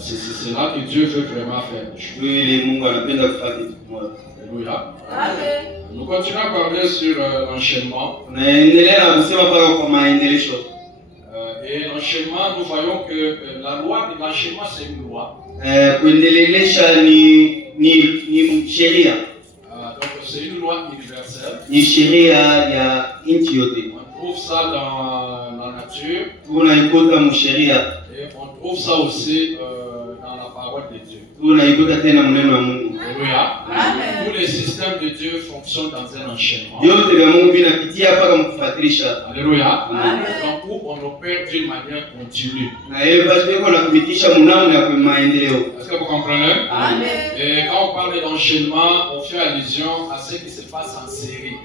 C'est là que Dieu veut vraiment faire. Alléluia. Amen. Nous continuons à parler sur l'enchaînement. Et l'enchaînement, nous voyons que la loi de l'enchaînement, c'est une loi. Donc c'est une loi universelle. On trouve ça dans la nature. Et on trouve ça aussi dans la parole de Dieu. Alléluia. Tous les systèmes de Dieu fonctionnent dans un enchaînement. Alléluia. Donc où on opère d'une manière continue. Est-ce que vous comprenez? Amen. Et quand on parle d'enchaînement, on fait allusion à ce qui se passe en série.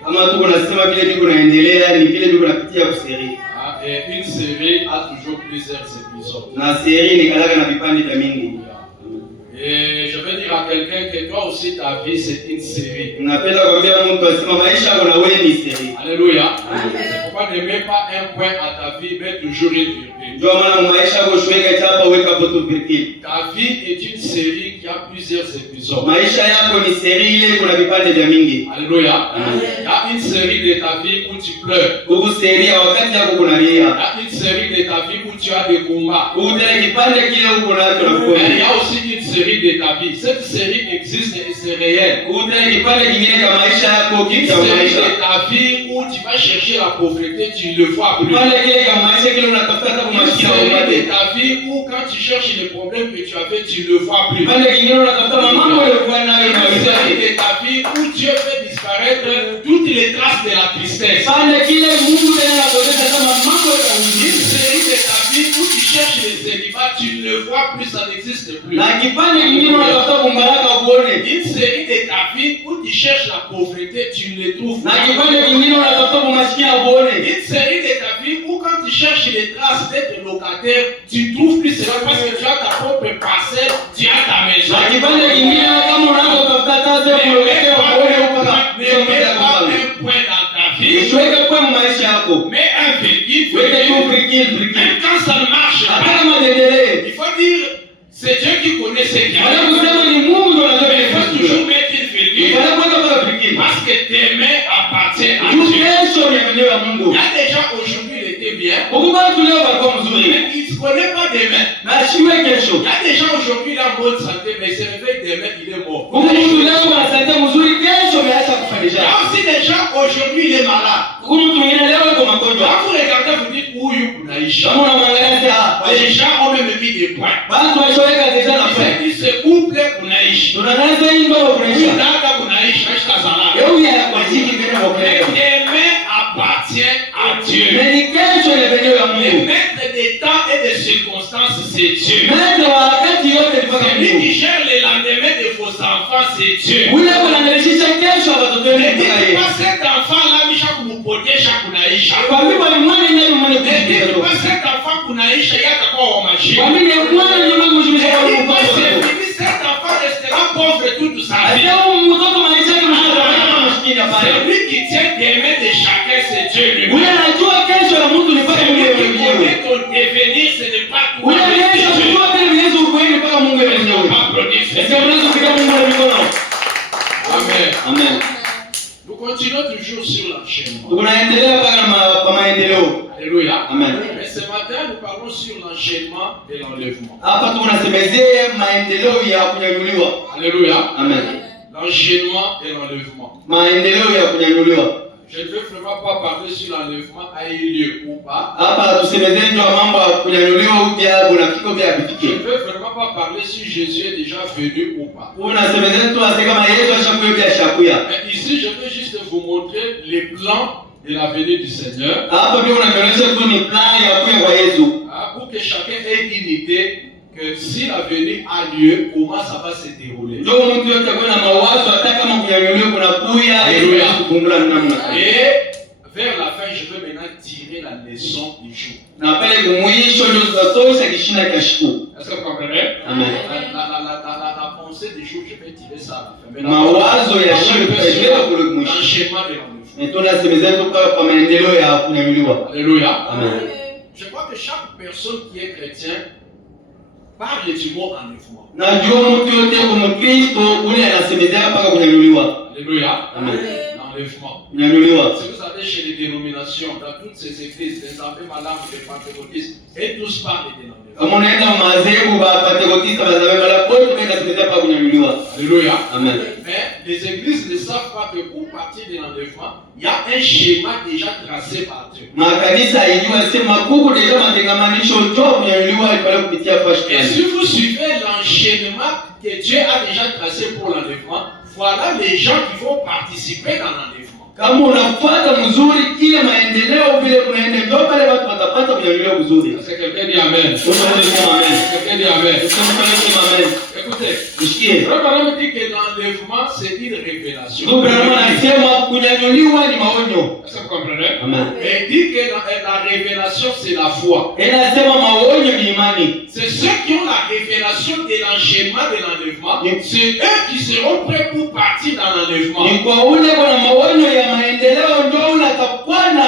Et une série a toujours plusieurs épisodes. Et je veux dire à quelqu'un que toi aussi ta vie c'est une série. Alléluia. C'est pourquoi ne mets pas un point à ta vie, mais toujours une virgule. Ta vie est une série qui a plusieurs épisodes. Alléluia. Il y a une série de ta vie où tu pleures. Il y a une série de ta vie où tu as des combats. Et il y a aussi une série de ta vie. Cette série existe et c'est réel. Une série de ta vie où tu vas chercher la pauvreté, tu ne le vois plus. Une série de ta vie où quand tu cherches les problèmes que tu avais, tu ne le vois plus. Une série de ta vie où Dieu fait disparaître toutes les traces de la tristesse. Une série de ta vie où tu cherches les célibats, tu ne le vois plus, ça n'existe plus. Une série de ta vie où tu cherches la pauvreté, tu ne le trouves pas. Une série de ta vie où quand tu cherches les traces d'être locataire, tu ne trouves plus cela parce que tu as ta propre parcelle, tu as ta maison. Ne mets pas un point dans ta vie, mais un virgule. Même quand ça ne marche pas, il faut dire c'est Dieu qui connaît ce qu'il y a. Mais il faut toujours mettre une virgule parce que tes mains appartiennent à Dieu. Il y a des gens aujourd'hui, il était bien, mais il ne se connaît pas des mains. Il y a des gens aujourd'hui, il a bonne santé, mais il se réveille des mains, il est mort. Il y a aussi des gens aujourd'hui, il est malade. Quand vous regardez, vous dites où il y a les gens ont même mis des points. Ils se couplent pour naïch. Mais les mains appartiennent à Dieu. Le maître des temps et des circonstances, c'est Dieu. Celui qui gère les lendemains de vos enfants, c'est Dieu. Ne dites pas cet enfant-là, vous pouvez chaque naïcha. Ne dites pas cet enfant pour naïcha, il y a quoi au marché. Ne dites pas cet enfant restera pauvre toute sa vie. Celui qui tient des mains de chacun, c'est Dieu lui-même. Celui qui connaît ton devenir, ce n'est pas toi. Amen. Amen. Nous continuons toujours sur l'enchaînement. Alléluia. Amen. Mais ce matin, nous parlons sur l'enchaînement et l'enlèvement. Alléluia. Amen. L'enchaînement et l'enlèvement. Je ne veux vraiment pas parler si l'enlèvement a eu lieu ou pas. Je ne veux vraiment pas parler si Jésus est déjà venu ou pas. Mais ici, je veux juste vous montrer les plans de la venue du Seigneur. Pour que chacun ait une idée que si la venue a lieu, comment ça va se dérouler. Et vers la fin, je veux maintenant tirer la leçon du jour. Est-ce que vous comprenez? Amen. La pensée du jour, je vais tirer ça à la fin. L'enchaînement de l'enlèvement. Alléluia. Amen. Je crois que chaque personne qui est chrétien parle du mot enlèvement. Najua mtu yote kwa Mkristo ule anasemezea mpaka kunyanyuliwa. Alléluia. Amen. L'enlèvement. Kunyanyuliwa. Si vous savez chez les dénominations, dans toutes ces églises, les abbés malades, les pentecôtistes, et tous parlent de l'enlèvement. Kama unaenda madhehebu ba Pentekotista bazawe mala wote tunasemezea mpaka kunyanyuliwa. Alléluia. Amen. Mais les églises ne savent pas que pour partir de l'enlèvement, il y a un schéma déjà tracé par Dieu. Makanisa haijua sema kuku deja matengamanisho ndio kunyanyuliwa ipale kupitia fashi. Et si vous suivez l'enchaînement que Dieu a déjà tracé pour l'enlèvement, voilà les gens qui vont participer dans l'enlèvement. Kama unafuata mzuri ile maendeleo vile kunaenda ndio pale watu watapata kunyanyuliwa vizuri. Est-ce que quelqu'un dit amen? Amen. Quelqu'un dit amen. Amen. Écoutez, Msikie. Abraham dit que l'enlèvement c'est une révélation. Ndio Abraham anasema kunyanyuliwa ni maonyo. Est-ce que vous comprenez? Amen. Et dit que la révélation c'est la foi. Anasema maonyo ni imani. C'est ceux qui ont la révélation de l'enchaînement de l'enlèvement, c'est eux qui seront prêts pour partir dans l'enlèvement. Ni kwa ule kuna maonyo ya maendeleo ndio unatakuwa na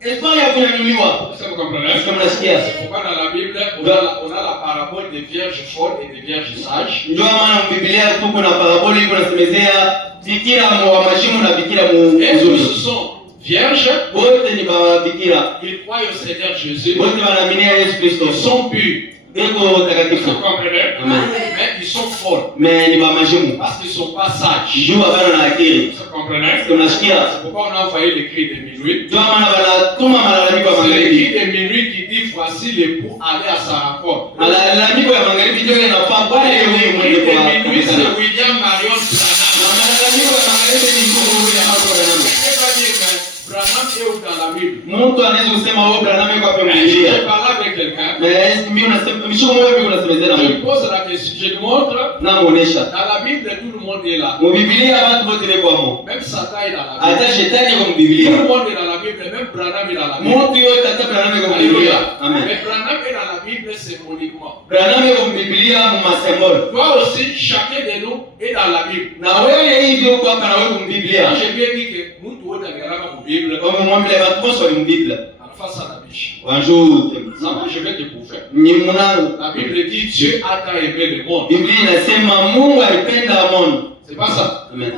espoir ya kunyanyuliwa. Est-ce que vous comprenez? Est-ce que mnasikia? Pourquoi dans la Bible on a la parabole des vierges folles et des vierges sages? Ndio maana Biblia tuko na paraboli kunasemezea bikira wa mashimu na bikira Et mzuri. tous sont vierges, Wote ni bikira. ils croient au Seigneur Jésus, Wote wanaamini Yesu Kristo. ils sont purs. Eko takatifu. Vous comprenez? Amen. Mais ils sont folles Mais ni ba mashimu. parce qu'ils ne sont pas sages. Jua bana na akili. Vous comprenez? Tunasikia. C'est pourquoi on a envoyé les cris de minuit. Ndio maana wanatuma malalamiko ya C'est le magharibi. cri de minuit qui dit voici l'époux, allez à sa rencontre. Malalamiko ya magharibi ndio yanafaa bwana yeye Le mwende cri kwa de minuit kanisa. c'est William Marion Branham. Na malalamiko ya magharibi ni nguvu ya hapo Branham. Quelqu'un va dire que Branham est où dans la Bible? Mtu anaweza kusema wewe Branham yuko hapo Je Biblia. vais parler avec quelqu'un. Mais mimi unasema mshuku mmoja mimi unasemezea na Je Mungu. lui pose la question, je lui montre. Na muonesha. Dans la Bible, tout le monde est là. Mu Biblia watu wote wako hapo. Même Satan est dans la Hata Bible. shetani yuko mu Tout Biblia. le monde est dans la Bible, même Branham est dans la Bible. Mtu yote hata Branham yuko mu Alléluia. Biblia. Amen. Mais Branham est dans la Bible symboliquement. Branham yuko mu Biblia mu masembol. Toi aussi, chacun de nous est dans la Bible. Na wewe hivi uko hapa na wewe mu Biblia. Quand je lui ai dit que nous tous on est dans la Bible, Kama mwambie watu wote wa mu Biblia. en face à la biche. Wanjoo. Ça va, je vais te prouver. Ni mwanangu. La Bible dit Dieu a tant aimé le monde. Biblia inasema Mungu alipenda monde. C'est pas ça. Amen.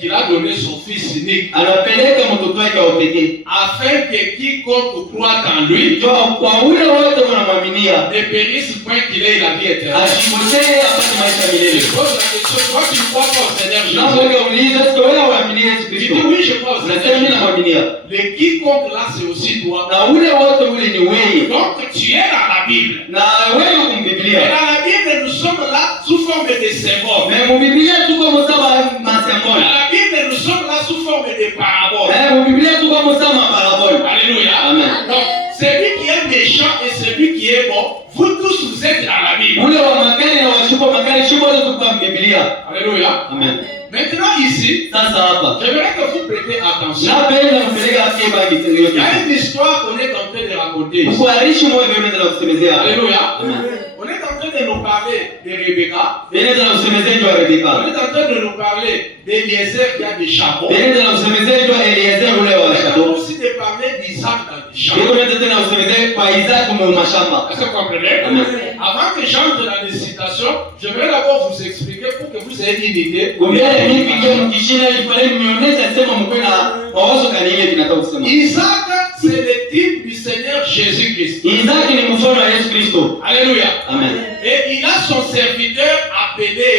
Qu'il a donné son fils unique Anapeleka mtoto wake wa pekee. afin que quiconque croit en lui Ndio kwa ule wote wanamwaminia. ne périsse point qu'il ait la vie éternelle. Asipotee apate maisha Je milele. pose la question, toi tu crois pas au Seigneur Na Jésus? wewe uliza sio wewe waamini Yesu Tu Kristo. dis oui, je crois au Unasema Seigneur mimi Jésus. namwaminia. Le quiconque là, c'est aussi toi. Na ule wote ule ni wewe. Donc tu es dans la Bible. Na wewe uko Mais Biblia. dans la Bible, nous sommes là sous forme de symboles. Mais mu Biblia tuko msaba Dans masembol. la Bible, nous sommes là sous forme de paraboles. Mais mu Biblia tuko msaba parabol. Alléluia. Amen. Donc, celui qui est méchant et celui qui est bon, vous tous vous êtes dans la Bible. Ule wa makali na washuko makali shuko wote tuko mu Biblia. Alléluia. Amen. Maintenant ici, Sasa hapa. j'aimerais que vous prêtez attention. Napenda mpeleka akiba kitu Il y yote. a une histoire qu'on est en train de raconter ici. Mkuarishi moyo vile ndio kusemezea. Alléluia. Amen. On est en train de nous parler de Rebecca. Vile ndio kusemezea ndio On Rebeka. est en train de nous parler d'Eliezer qui a des chameaux. Vile ndio kusemezea ndio Eliezer ule On wa est en shamba. train aussi de parler d'Isaac dans les Vile chameaux. ndio tena kusemezea kwa Isaac mu mashamba. Est-ce que vous comprenez? Amen. Avant que j'entre dans les citations, j'aimerais d'abord vous expliquer pour que vous ayez une idée. Kumbele mimi kinyo mkishina ifale mnionyesha sema mko na mawazo kani ile kinataka kusema. Isaac, c'est le type du Seigneur Jésus-Christ. Isaac ni mfano wa Yesu Kristo. Alléluia. Amen. Et il a son serviteur appelé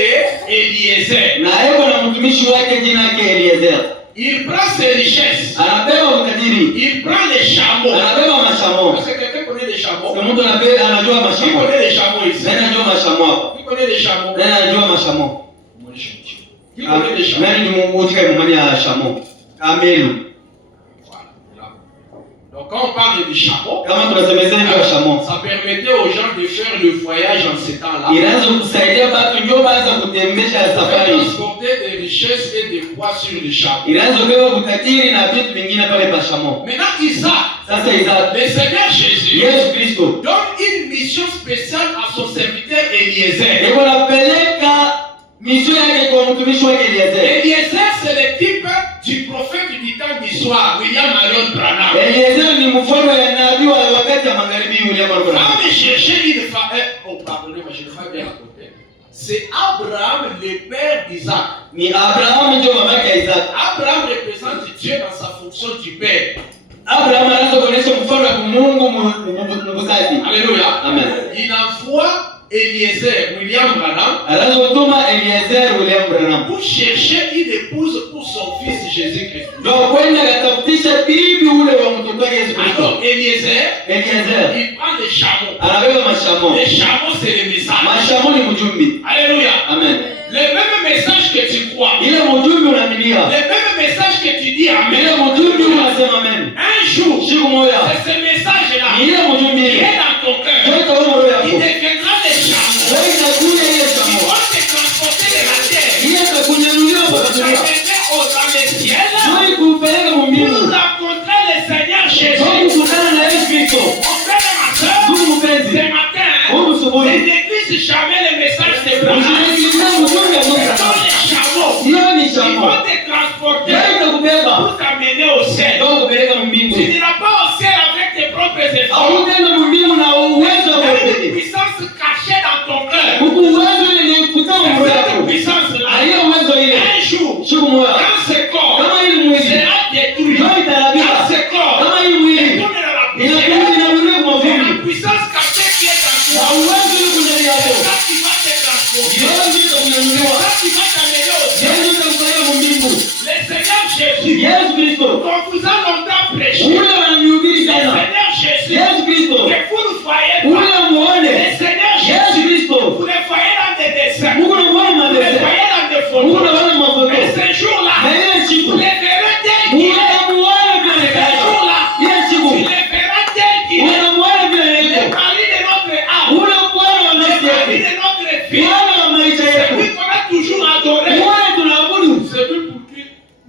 Eliezer. Na yeye na mtumishi wake jina yake Eliezer. Il prend ses richesses. Anabeba utajiri. Il prend les chameaux. Anabeba mashamo. Est-ce que quelqu'un connaît les chameaux? Sasa mtu anajua Qui mashamo. connaît les chameaux ici? Nani anajua mashamo hapa? Qui connaît les chameaux? Nani anajua mashamo? Qui connaît les chameaux? Nani ni Mungu katika imani ya shamo? Amelu. Voilà. Donc quand on parle du chameau, Kama tunasemezea ndio shamo. ça permettait aux gens de faire le voyage en ces temps-là. Inaanza kusaidia watu ndio baanza kutembesha De safari. transporter des richesses et des poids sur les chameaux. Inaanza kubeba utajiri na vitu vingine pale pa shamo. Maintenant, Isaac, Sasa Isaac, le Seigneur Jésus, Yesu Kristo donne une mission spéciale à son serviteur Eliezer. Yeye anapeleka mission yake kwa mtumishi wake Eliezer. Eliezer, c'est le type du prophète du temps d'histoire, William Marion Branham. Eliezer ni mfano ya nabii wa wakati wa magharibi William Branham. Va me chercher une Oh, pardonnez-moi, je ne vais pas bien raconter. C'est Abraham, le père d'Isaac. Ni Abraham ndio mamake ya Isaac. Abraham représente Dieu dans sa fonction du père. Abraham anaweza kuonyesha mfano wa Mungu mzazi. Alléluia. Amen. Il envoie Eliezer, William Branham, Anazotuma Eliezer William Branham pour chercher une épouse pour son fils Jésus-Christ. ndio kwenda katafutisha bibi ule wa mtoto wake Yesu Kristo. Alors Eliezer, Eliezer il prend les chameaux. anabeba mashamo. Les chameaux, c'est les messages. Mashamo ni mjumbi. Alléluia. Amen. Le même message que tu crois, Ile mjumbi unaaminia. le même message que tu dis amen. Ile mjumbi unasema amen. Un jour, Siku moja. c'est ce message-là Ni ile mjumbi qui ile. est dans ton cœur. Ndio kwa moyo Il wako. deviendra des chameaux. Wewe utakuja ile Ils shamo. vont te transporter de la terre. Ile itakunyanyulia Pour kwa dunia. t'amener dans le ciel. Ndio kupeleka Pour mbinguni. rencontrer le Seigneur Jésus. Ndio kukutana na Yesu Kristo. Mon frère et ma soeur, Ndugu mpenzi. ce matin, Huyu asubuhi. ne néglige jamais le message de Branham. Usisikilize mjumbe Ce mmoja. sont les chameaux. Hiyo ni Ils shamo. vont te transporter Yeye itakubeba. pour t'amener au ciel. Ndio kupeleka Tu mbinguni. n'iras pas au ciel avec tes propres efforts. Hautaenda mbinguni na uwezo Il wa y a une kupeleka. puissance cachée dans ton cœur. Huku uwezo ile ni kutana C'est moyo cette wako. puissance-là. Hiyo uwezo ile. Un jour, Siku moja. quand ce corps Kama hili mwili. sera détruit, Ndio itarabika. quand ce corps Kama hili mwili. retourne dans la Inakuja poussière, inarudia kwa c'est la vumbi. puissance cachée qui est dans Na toi. uwezo yuko ndani yako. C'est ça qui va te transporter. Ndio ndio C'est kunyanyuliwa. ça qui va t'amener au Ndio ciel. ndio kupeleka mbingu. Le Seigneur Jésus, Yesu Kristo. qu'on vous a longtemps prêché, Ule wanamhubiri le sana. Seigneur Jésus, Yesu Kristo. que vous ne voyez Ule pas, muone. le Seigneur Yesu Jésus, Kristo. vous le voyez dans des dessins, Mungu anamuona vous le madese. voyez dans des Mungu photos. anamuona mafoto. Mais ce jour-là, Na ile vous siku. le verrez tel qu'il est. Unamuona vile Ce nikaja. jour-là, Ile tu siku. le verras tel qu'il est. Unamuona vile Le niko. mari de notre âme, Ule Bwana wa le nafsi mari yetu. de notre vie, Bwana wa maisha c'est yetu. lui qu'on a toujours adoré. Bwana tunaabudu. C'est lui pour qui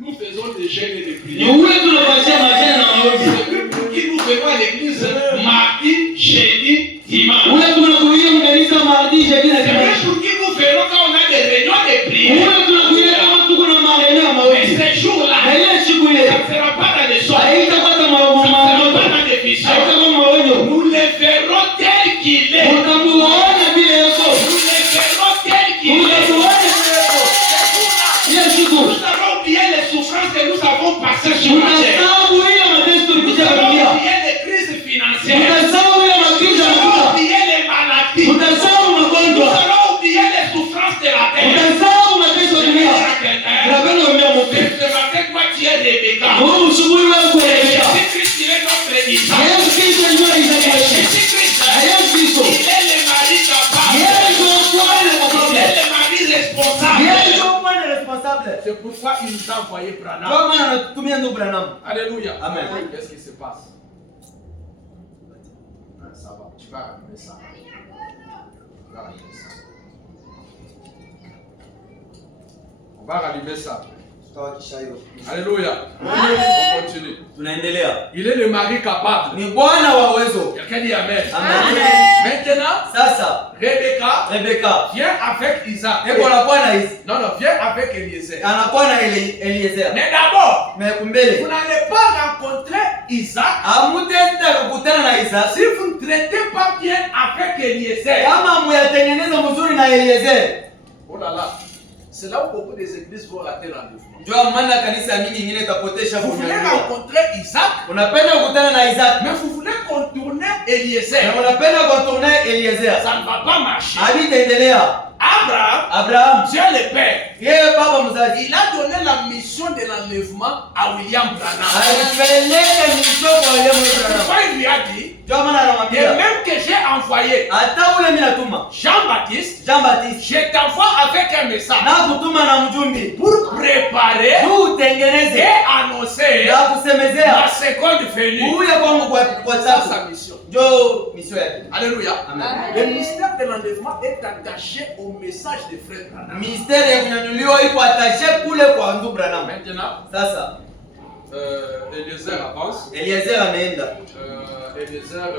nous faisons des jeûnes et des Ni prières. ule tunapatia majina na maombi. C'est lui pour qui nous venons à l'église mardi, jeudi, dimanche. Ule tunakuia mkanisa mardi jeudi na C'est lui dimanche. pour qui nous venons quand on a des réunions de prières. Ule tunakuia kama tuko na maeneo ya Mais maombi. ces jours-là, Na ile siku ça ile ne sera pas dans les songes. haitapata Ça ne sera maono. pas dans les visions. Haitakuwa maonyo. Nous le verrons tel qu'il est. Nous Utamuona vile yako. le verrons tel qu'il est. Utamuona vile yako. Ile siku. Nous allons oublier les souffrances que nous avons passées sur la terre. Utasahau ile mateso Nous tulipitia allons dunia. oublier les crises financières. Utasahau ile makrizi Nous ya allons mafuta. oublier les maladies. Utasahau Nous magonjwa. allons oublier les souffrances de la terre. Utasahau mateso ya dunia. Unapenda kuambia Mungu. Ce matin, toi, tu es Rebecca. Mungu usubuhi wewe kuelekea. Jésus-Christ, il est notre Isaac. Yesu Kristo ndio Isaka wetu. Jésus-Christ, Na Yesu Kristo. il est le mari capable. Yeye ndio Bwana Il mkubwa. est le mari responsable. Yeye ndio Bwana responsable. C'est pourquoi il nous a envoyé Branham. Kwa maana anatutumia ndugu Branham. Alléluia. Amen. Qu'est-ce qui se passe? Ah, ça va. Tu vas ramener ça. Tu vas ramener ça. On va rallumer ça. Tutawakisha hiyo. Alléluia. Amen. On continue. Tunaendelea. Il est le mari capable. Ni Bwana wa uwezo. Quelqu'un dit Amen. Amen. Maintenant, Sasa Rebecca Rebeka vient avec Isaac. eko anakuwa na Non, non, viens avec Eliezer. anakuwa na Eliezer. Mais d'abord, Mais vous kumbele n'allez pas rencontrer Isaac amutenda kukutana na Isaka si vous ne traitez pas bien avec Eliezer. kama muyatengeneza mzuri na Eliezer. Oh là là, c'est là où beaucoup des églises vont rater l'enlèvement. Ndio maana kanisa nyingi nyingine itapotesha Vous voulez kunyanyua. rencontrer Isaac, Unapenda kukutana na Isaka mais vous voulez contourner na Eliezer. unapenda kutourner Eliezer. Ça ne va pas marcher. Alitendelea Abraham, Abraham, Dieu le Père, yeye baba mzazi il a donné la mission de l'enlèvement à William Branham. alipeleka mishoko ya Abraham. Pourquoi il lui a dit, Ndio maana et anamwambia même que j'ai envoyé hata ule mimi natuma Jean-Baptiste, Jean Baptiste je t'envoie avec un message na kutuma na mjumbe pour préparer juu utengeneze et annoncer na kusemezea la seconde venue. uye kwangu kwa C'est sasa. sa mission. Ndio misio yake. Alléluia. Amen. Le mystère de l'enlèvement est attaché au message de frère Branham. Misteri ya kunyanyuliwa iko atashe kule kwa ndugu Branham. Maintenant, Sasa Eliezer avance. Eliezer ameenda. Eliezer,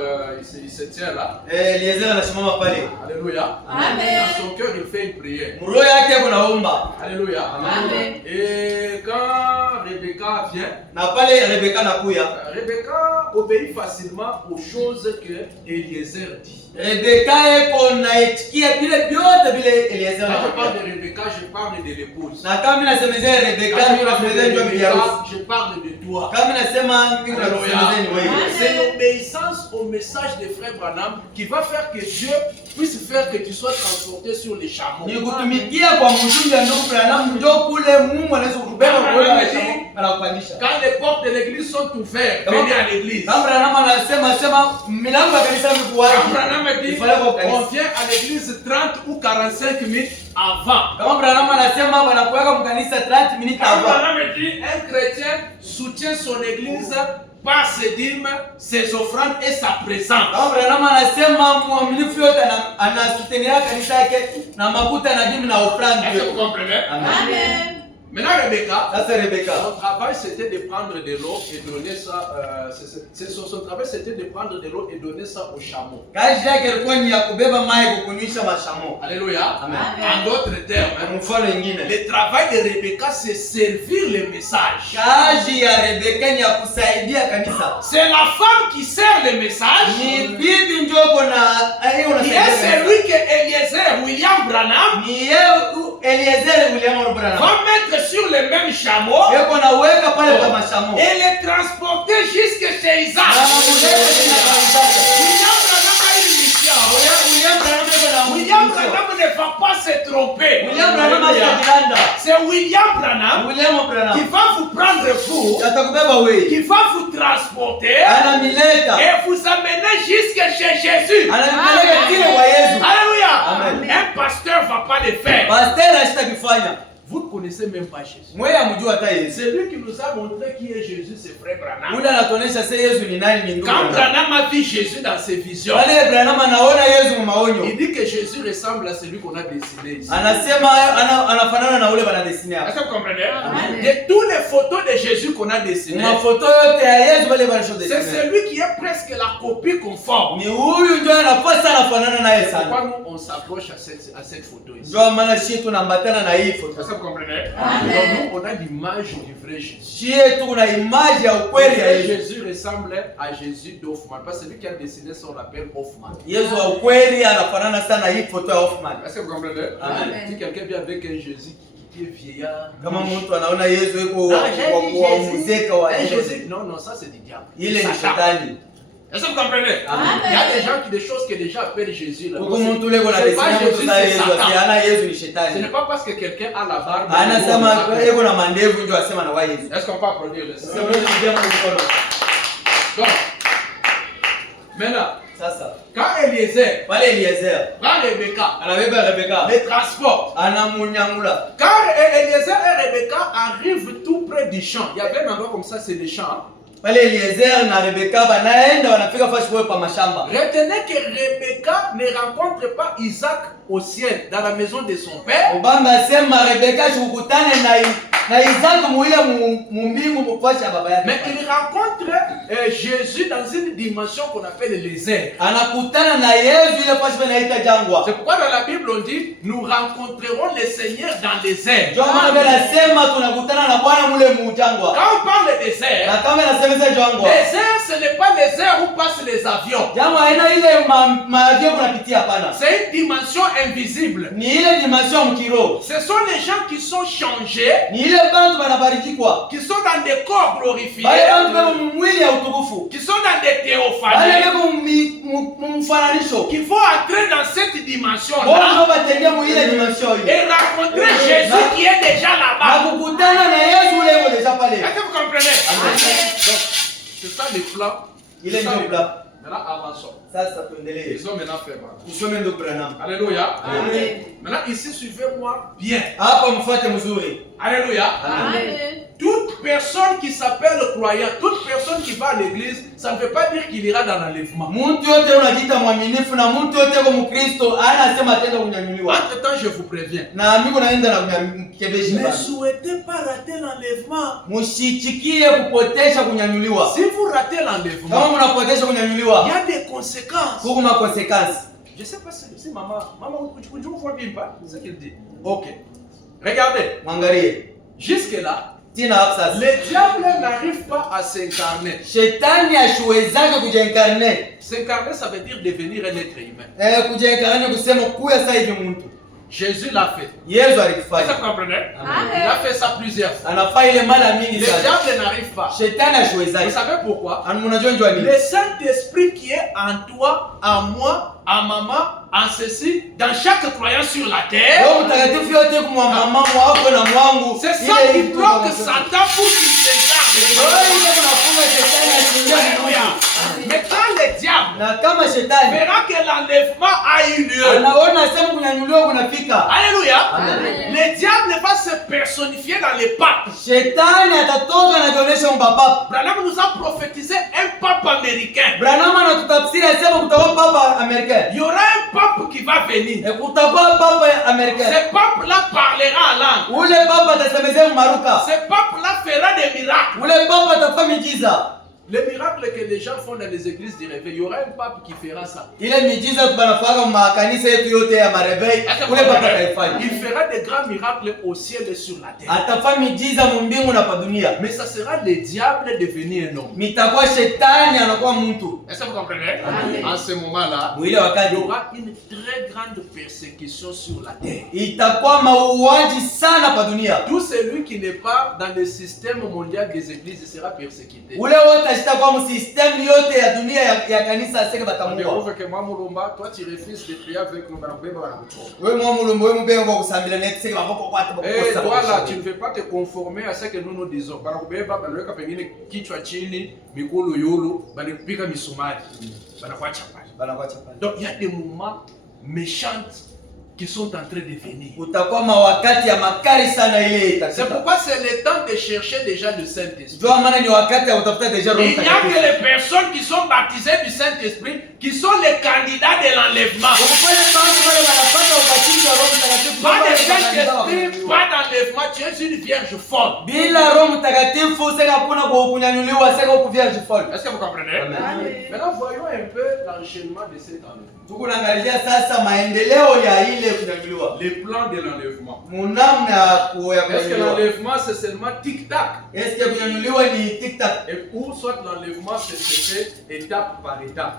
il se tient là. Eliezer anasimama pale. Alléluia. Amen. Dans son cœur, il fait une prière. Mroho yake kunaomba. Alléluia. Amen. Et quand Rebecca vient, Na pale Rebeka nakuya. Rebecca obéit facilement aux choses que Eliezer dit. Rebeka eko naitikia vile vyote vile Eliezer. Quand je parle de Rebecca, je parle de l'épouse. Na kama nasemezea Rebeka Quand ni nasemezea ndio bibi harusi. je parle de toi. Kama nasema mimi nasemezea ni wewe. C'est l'obéissance au message de frère Branham qui va faire que Dieu puisse faire que tu sois transporté sur les chameaux. Ni kutumikia kwa mjumbe ya ndugu Branham ndio kule Mungu anaweza kubeba kwa chameau na kupandisha. Quand les portes de l'église sont ouvertes, venez à l'église. Kama Branham anasema milango ya kanisa ni wazi. Branham dit on vient à l'église 30 ou 45 minutes avant. Kama Branham anasema wanakuweka mkanisa 30 minutes avant. Branham dit un chrétien soutient son église par ses dîmes, ses offrandes et sa présence. Kama Branham anasema muaminifu yote anasutenia kanisa yake na makuta na dimi na offrande. Est-ce que vous comprenez? Amen. Maintenant Rebecca, son travail c'était de prendre de l'eau et donner ça. Son travail c'était de prendre de l'eau et donner ça aux chameaux. Kazi yake ilikuwa ni ya kubeba maji kukunywisha mashamo. Alléluia. Amen. En d'autres termes, le travail de Rebecca c'est servir le message. Kazi ya Rebecca ni ya kusaidia kanisa. C'est la femme qui sert le message. Ni bibi njoko na hiyo unasaidia. Et c'est lui que Eliezer William Branham ni Eliezer William Branham va mettre sur le même chameau et les transporter jusque chez Isaac. William Branham ne va pas se tromper. C'est William Branham qui va vous prendre vous, qui va vous transporter et vous amener jusque chez Jésus. Alléluia. Un pasteur ne va pas le faire. Vous ne connaissez même pas Jésus. C'est lui qui nous a montré qui est Jésus, c'est frère Branham. Quand Branham a vu Jésus dans ses visions, il dit que Jésus ressemble à celui qu'on a dessiné ici. Est-ce que vous comprenez? De toutes les photos de Jésus qu'on a dessinées, c'est celui qui est presque la copie conforme. Pourquoi nous on s'approche à cette photo ici? Vous comprenez? Donc nous on a l'image du vrai Jésus. Jésus ressemble à Jésus d'Hoffman parce que celui qui a dessiné ça on l'appelle Hoffman. Est-ce que vous comprenez? Si quelqu'un vient avec un Jésus qui est vieillard, non, ça c'est du diable. Est-ce que vous comprenez? Il y a des gens des choses que les gens appellent Jésus. Là. C'est pas Jésus, c'est Satan. Ce n'est pas parce que quelqu'un a la barbe. Est-ce qu'on peut applaudir le Seigneur? Donc, maintenant, quand Eliezer prend Rebecca, les transporte. Quand Eliezer et Rebecca arrivent tout près du champ, il y avait un endroit comme ça, c'est le champ. Retenez que Rebecca ne rencontre pas Isaac au ciel, dans la maison de son père. Mais il rencontre Jésus dans une dimension qu'on appelle les airs. C'est pourquoi dans la Bible on dit nous rencontrerons le Seigneur dans les airs. Quand on parle des airs, les airs ce n'est pas les airs où passent les avions. C'est une dimension invisible. Ce sont les gens qui sont changés, qui sont dans des corps glorifiés, qui sont dans des théophanies, qui vont entrer dans cette dimension-là et rencontrer Jésus qui est déjà là-bas. Est-ce que vous comprenez? Donc, c'est ça le plan. Maintenant, avançons. Ils ont maintenant fait mal. Alléluia. Amen. Maintenant, ici, suivez-moi bien. Alléluia. Amen. Toute personne qui s'appelle croyant, toute personne qui va à l'église, ça ne veut pas dire qu'il ira dans l'enlèvement. Entre-temps, je vous préviens. Ne souhaitez pas rater l'enlèvement. Si vous ratez l'enlèvement, il y a des conséquences. Je ne sais pas si maman, vous voyez pas ce qu'il dit. Ok. Regardez. Jusque-là, tina hapo sasa. Le diable n'arrive pas à s'incarner. Shetani ashuwezake kujiincarner. S'incarner, ça veut dire devenir un être humain. Kujiincarner kusema kuya sasa hivi mtu. Jésus l'a fait. Yesu alikufanya. Vous comprenez? Il a fait ça plusieurs fois. Anafanya ile mara mingi Le sana. diable n'arrive pas. Shetani ashuwezake. Vous savez pourquoi? Unajua njoo nini? Le Saint-Esprit qui est en toi, en moi, en maman, en ceci, dans chaque croyant sur la terre. Roho Mtakatifu yote kwa mama wako na mwangu. C'est ça qui bloque Satan pour qu'il s'incarne. Mais quand le diable na kama shetani verra que l'enlèvement a eu lieu, anaona sema kunyanyuliwa kunafika. Alléluia. Le diable va se personnifier dans les papes. Shetani atatoka na kuonyesha mpapa. Branham nous a prophétisé un pape américain. Branham anatutafsiri asema kutakuwa papa américain. Il y aura un pape qui va venir. Kutakuwa papa américain. Ce pape-là parlera en langue. Ule papa atasemezea maruka. Ce pape-là fera des miracles. Ule papa atafanya miujiza. Les miracles que les gens font dans les églises du réveil, il y aura un pape qui fera ça. Ile miujiza tunafanya makanisa yetu yote ya mareveil. Ule papa ataifanya. Il fera des grands miracles au ciel et sur la terre. Atafanya miujiza mbingu na pa dunia. Mais ça sera le diable devenu un homme. Mitakuwa shetani anakuwa mtu. Est-ce que vous comprenez? En ce moment-là, il y aura une très grande persécution sur la terre. Itakuwa mauaji sana pa dunia. Tout celui qui n'est pas dans le système mondial des églises sera persécuté. Ule wote kwa system yote ya dunia ya kanisa aseke batamua. Toi tu refuses de prier avec nous. Wewe mwamulumbo wewe mbengo kwa kusambila net seke baboko kwa tabako. Et toi là tu ne veux pas te conformer à ce que nous nous disons. Banakubeba banaweka pengine kichwa chini, mikulu yulu, banapika misumari. Banakuwa chapali. Donc il y a des moments méchants qui sont en train de venir. C'est pourquoi c'est le temps de chercher déjà le Saint-Esprit. Il n'y a que les personnes qui sont baptisées du Saint-Esprit qui sont les candidats de l'enlèvement. Pas de Saint-Esprit, pas d'enlèvement, tu es une vierge folle. Est-ce que vous comprenez? Maintenant voyons un peu l'enchaînement de cet enlèvement. Les plans de l'enlèvement. Est-ce que l'enlèvement c'est seulement tic-tac? Ou soit l'enlèvement se fait étape par étape.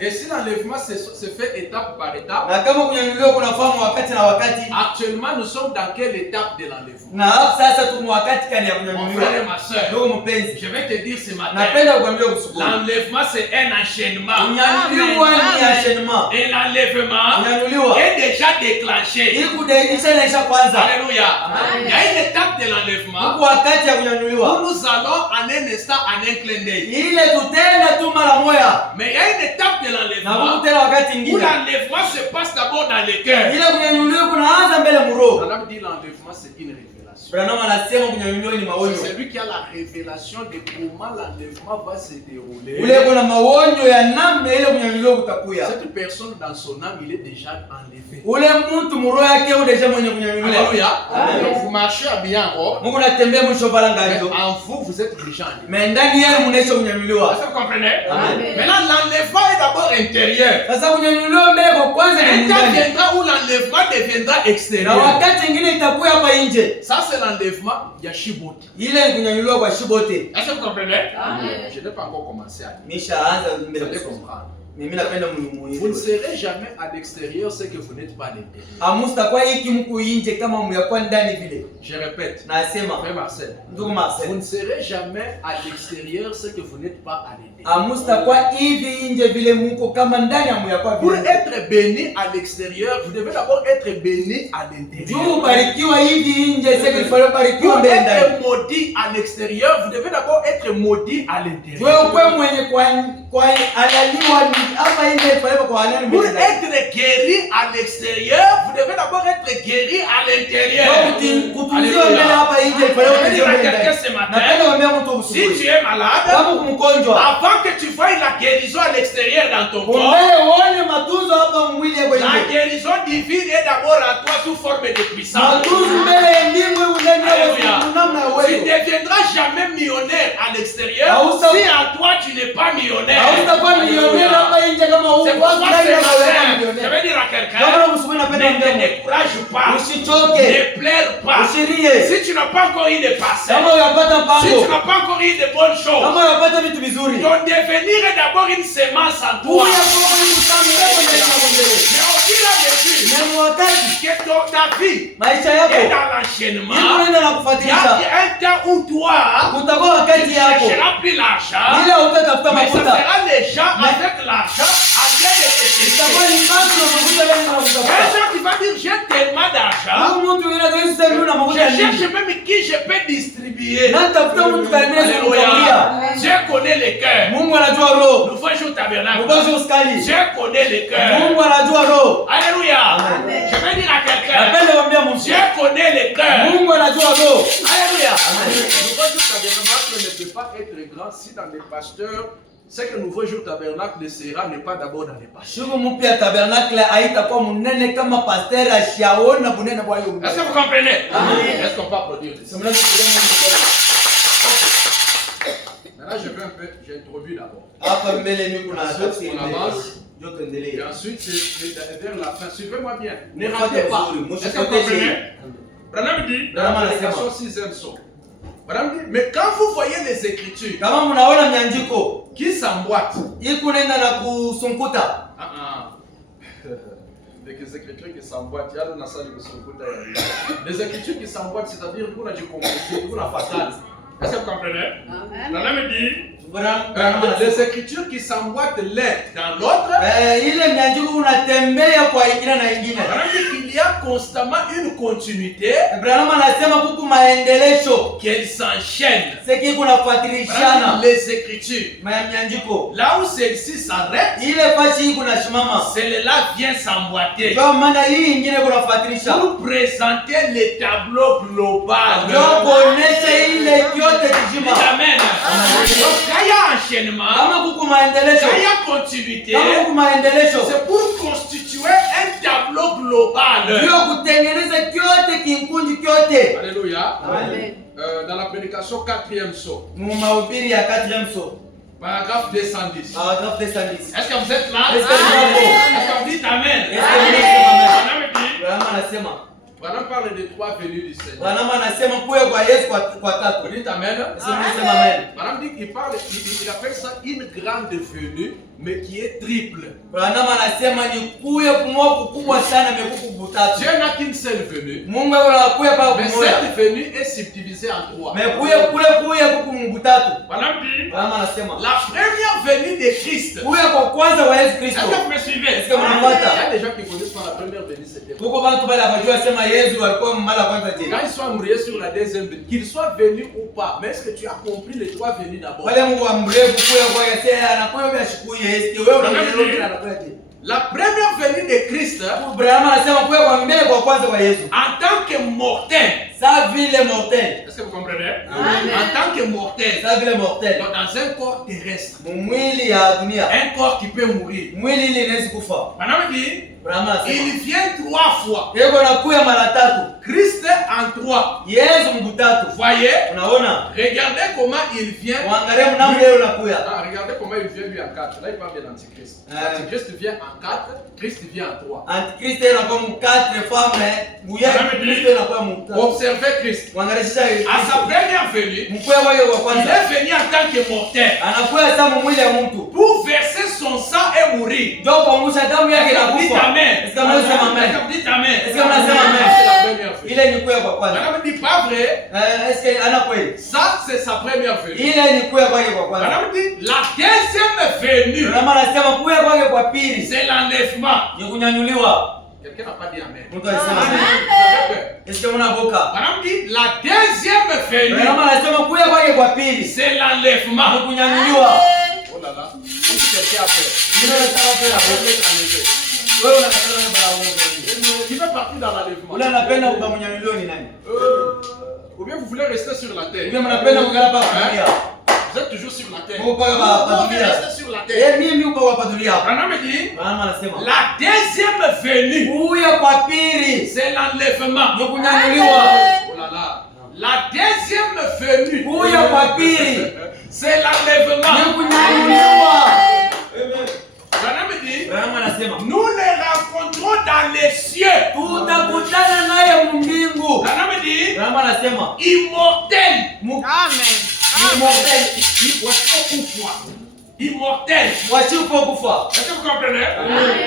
Et si l'enlèvement se fait étape par étape, actuellement nous sommes dans quelle étape de l'enlèvement? Mon frère et ma soeur, je vais te dire ce matin, l'enlèvement c'est un enchaînement. Et l'enlèvement est déjà déclenché. Alléluia. Il y a une étape de l'enlèvement où nous allons en un instant, en un clin d'œil. Mais il y a une étape de l'enlèvement où l'enlèvement se passe d'abord dans le cœur. On a dit l'enlèvement c'est une révélation. C'est lui qui a la révélation de comment l'enlèvement va se dérouler. Cette personne dans son âme, il est déjà enlevé. Alléluia. Vous marchez habillé en robe. Mais en vous, vous êtes déjà enlevé. Est-ce que vous comprenez? Maintenant, l'enlèvement est d'abord intérieur. Un temps viendra où l'enlèvement deviendra extérieur. Ça, c'est l'enlèvement Yashiboti. Est-ce que vous comprenez? Je n'ai pas encore commencé à dire. Vous allez comprendre. Vous ne serez jamais à l'extérieur ce que vous n'êtes pas à l'intérieur. Je répète, frère Marcel, vous ne serez jamais à l'extérieur ce que vous n'êtes pas à l'intérieur. Pour être béni à l'extérieur, vous devez d'abord être béni à l'intérieur. Pour être maudit à l'extérieur, vous devez d'abord être maudit à l'intérieur. Pour être guéri à l'extérieur, vous devez d'abord être guéri à l'intérieur. Si tu es malade, avant que tu voies la guérison à l'extérieur dans ton corps, la guérison divine est d'abord à toi sous forme de puissance. Tu ne deviendras jamais millionnaire à l'extérieur si à toi tu n'es pas millionnaire. C'est pourquoi je vais dire à quelqu'un, ne te décourage pas, ne pleure pas. Si tu n'as pas encore eu de passé, si tu n'as pas encore eu de bonnes choses, ton devenir est d'abord une semence en toi. Mais au fur et à mesure que ta vie est dans l'enchaînement, il y a un temps où toi, tu ne chercheras plus l'argent, mais ça sera les gens avec l'argent à train de te chercher. Un jour tu vas dire, j'ai tellement d'argent, je cherche même qui je peux distribuer. Alléluia. Je connais les cœurs. Nous faisons tabernacle. Je connais les cœurs. Alléluia. Je vais dire à quelqu'un, je connais les cœurs. Alléluia. Nouveau jour tabernacle ne peut pas être grand si dans les pasteurs, ce que nouveau jour tabernacle sera n'est pas d'abord dans les pasteurs. Est-ce que vous comprenez? Est-ce qu'on peut applaudir? Maintenant, je vais un peu, j'ai introduit d'abord. Et ensuite, c'est vers la fin. Suivez-moi bien. Ne ratez pas. Est-ce que vous comprenez? Branham dit, dans la prédication 6e son. Branham dit, mais quand vous voyez les Écritures qui s'emboîtent, les Écritures qui s'emboîtent, il y a dans la salle de Sonkuta. Les Écritures qui s'emboîtent, c'est-à-dire qu'on a du compliqué, qu'on a fatal. Est-ce que vous comprenez? Branham dit, les Écritures qui s'emboîtent l'un dans l'autre, il y a constamment une continuité qu'elles s'enchaînent. Les Écritures, là où celle-ci s'arrête, celle-là vient s'emboîter pour présenter le tableau global. Amen. Quand il y a enchaînement, quand il y a continuité, c'est pour constituer un tableau global. Alléluia. Dans la prédication 4e son, paragraphe 210. est-ce que vous êtes là? Est-ce que vous dites Amen? Branham parle de 3 venues du Seigneur. Vous dites Amen? Branham dit qu'il parle, il appelle ça une grande venue, mais qui est triple. Dieu n'a qu'une seule venue, mais cette venue est subdivisée en 3. Branham dit, La première venue de Christ. est-ce que vous me suivez? Il y a des gens qui connaissent pas la première venue, c'était quoi? Quand ils sont amoureux sur la deuxième venue, qu'ils soient venus ou pas, mais est-ce que tu as compris les 3 venues d'abord? La première venue de Christ, en tant que mortel, est-ce que vous comprenez? En tant que mortel, dans un corps terrestre, un corps qui peut mourir. Il vient 3 fois. Christ en 3. Voyez? Regardez comment il vient. Regardez comment il vient lui en 4. Là il parle de l'Antichrist. L'Antichrist vient en 4, Christ vient en 3. Observez Christ. À sa première venue, il est venu en tant que mortel pour verser son sang et mourir. Dites Amen. Est-ce que vous dites Amen? Est-ce que vous dites Amen? Il est une Madame dit pas vrai. Est-ce que Anna ça c'est sa première venue. Il est une Madame dit la deuxième venue. C'est l'enlèvement. Quelqu'un n'a pas dit Amen. Est-ce que vous avez Madame dit la deuxième venue. C'est l'enlèvement. Oh là là. Quelqu'un a fait. Qui fait partie dans l'enlèvement? Ou bien vous voulez rester sur la terre? Vous êtes toujours sur la terre. Mungu paka Vous hapa pouvez dunia. rester sur la terre. Mimi uko hapa dunia hapa. Branham dit, Branham anasema la deuxième venue, kuja kwa pili c'est l'enlèvement. ni kunyanyuliwa. Oh là là. La deuxième venue, Kuja kwa pili c'est ni l'enlèvement. kunyanyuliwa. Branham dit, Branham anasema nous les rencontrons dans les cieux. tutakutana naye mbingu. Branham dit, Branham anasema immortel. immortel Immortel. wasipo kufa. Est-ce que vous comprenez?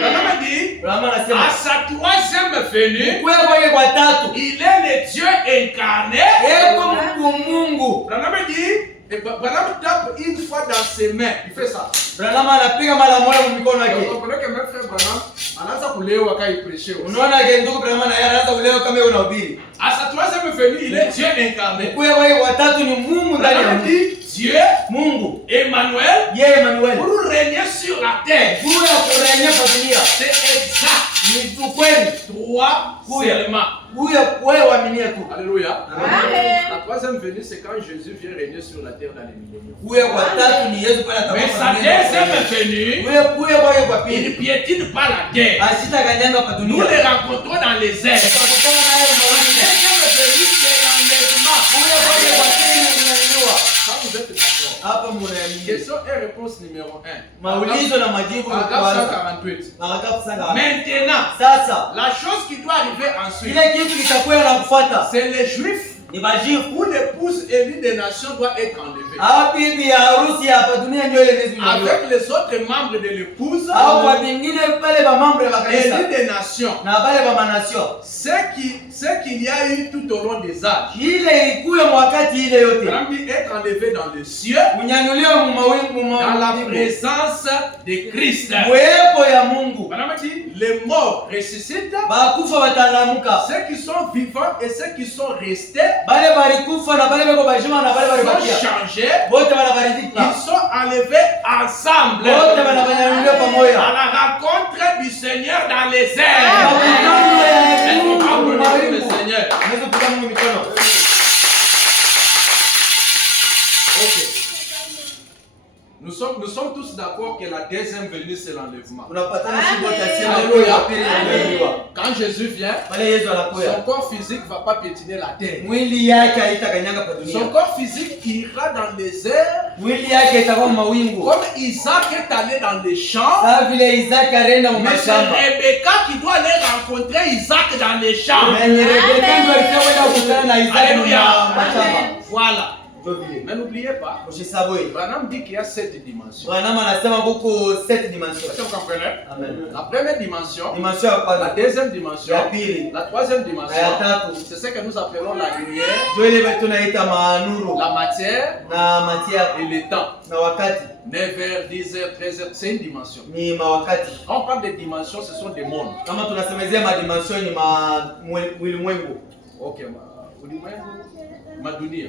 Branham dit, Branham à anasema sa troisième venue, kuja kwake kwa tatu il est le Dieu incarné. eko Mungu. Branham dit, et Branham tape une fois dans ses mains. Il fait ça. Branham anapiga mara moja kwa mikono Vous yake. comprenez que même frère Branham, anaanza kulewa quand il prêchait aussi. Unaona ke ndugu Branham na yeye anaanza kulewa kama yeye unahubiri. À sa troisième venue, il est Dieu incarné. Kuja kwake kwa tatu ni Mungu ndani ya Branham Mungu. dit, Dieu, Mungu Emmanuel, yeye Emmanuel. pour régner sur la terre. Kuja kurejea kwa dunia. C'est exact. Ni ukweli. Trois seulement. Kuja wewe uaminie tu. Alléluia. Amen. La troisième venue, c'est quand Jésus vient régner sur la terre dans les millénaires. Kuja kwa tatu ni Yesu pale Mais atakapokuja. sa deuxième venue, Kuja kwake kwa il ne pili. piétine pas la terre. Asita kanyanga pa Nous dunia. les rencontrons dans les airs. Tutakutana naye La mawingu. deuxième venue, c'est l'enlèvement. Kuja kwake kwa pili ni kunyanyuliwa. Ça, vous êtes d'accord. Hapa mnaamini. Question et réponse numéro 1. Maulizo na majibu ni Paragraphe kwanza. 148. Paragrafu sanga. Maintenant, Sasa la chose qui doit arriver ensuite, kile kitu kitakuwa na kufuata c'est les Juifs ni majibu. où l'épouse élue des nations doit être enlevée. Hapa bibi ya harusi hapa dunia ndio ile lazima. Avec les autres membres de l'épouse Au kwa vingine pale ba mambo ya kanisa élue des nations. na bale ba manasio. Ce qu'il y a eu tout au long des âges. Ile ilikuwa wakati ile yote. Branham dit être enlevé dans le cieux, Kunyanyuliwa mu mawingu dans la mawingu. présence de Christ. Uwepo ya Mungu. Branham dit les morts ressuscitent, Bakufa batalamuka. ceux qui sont vivants et ceux qui sont restés Bale balikufa na bale bako bajima na bale sont balibakia. changés, Bote banabaridika. ils sont enlevés ensemble Bote banabanyanyuliwa à pamoja. la rencontre du Seigneur dans les airs. Mapigano ya Est-ce qu'on Mungu va mu glorifier le mawingu. Seigneur? Unaweza kupiga Mungu mikono. Ok. Nous sommes tous d'accord que la deuxième venue, c'est l'enlèvement. Tunapatana sisi wote asema Alléluia. kwa pili kunyanyuliwa. Quand Jésus vient, Pale Yesu son anakuja. corps physique ne va pas piétiner la terre. Mwili yake haitakanyanga pa Son dunia. corps physique ira dans les airs, Mwili yake itakuwa mawingu. comme Isaac est allé dans les champs. Sasa vile Isaka alienda mu Mais c'est mashamba. Rebecca qui doit aller rencontrer Isaac dans les champs. Mwenye Rebeka ndio alikuwa kwenda kukutana na Isaka Alléluia. mu mashamba. Voilà. Ndio vile. Mais n'oubliez pas, Usisahau. Branham dit qu'il y a 7 dimensions. Bwana anasema kuko 7 dimensions. Est-ce que vous comprenez? Amen. La première dimension, Dimension ya la kwanza, deuxième dimension, ya pili, la troisième na ya dimension, tatu. c'est ce que nous appelons la lumière, Ndio ile tunaita manuru la matière na matière et le temps. na wakati 9h, 10h, 13h, c'est une dimension. ni mawakati. Quand on parle de dimensions, ce sont des mondes. Kama tunasemezea madimension ni ulimwengu. Ok, ma dunia.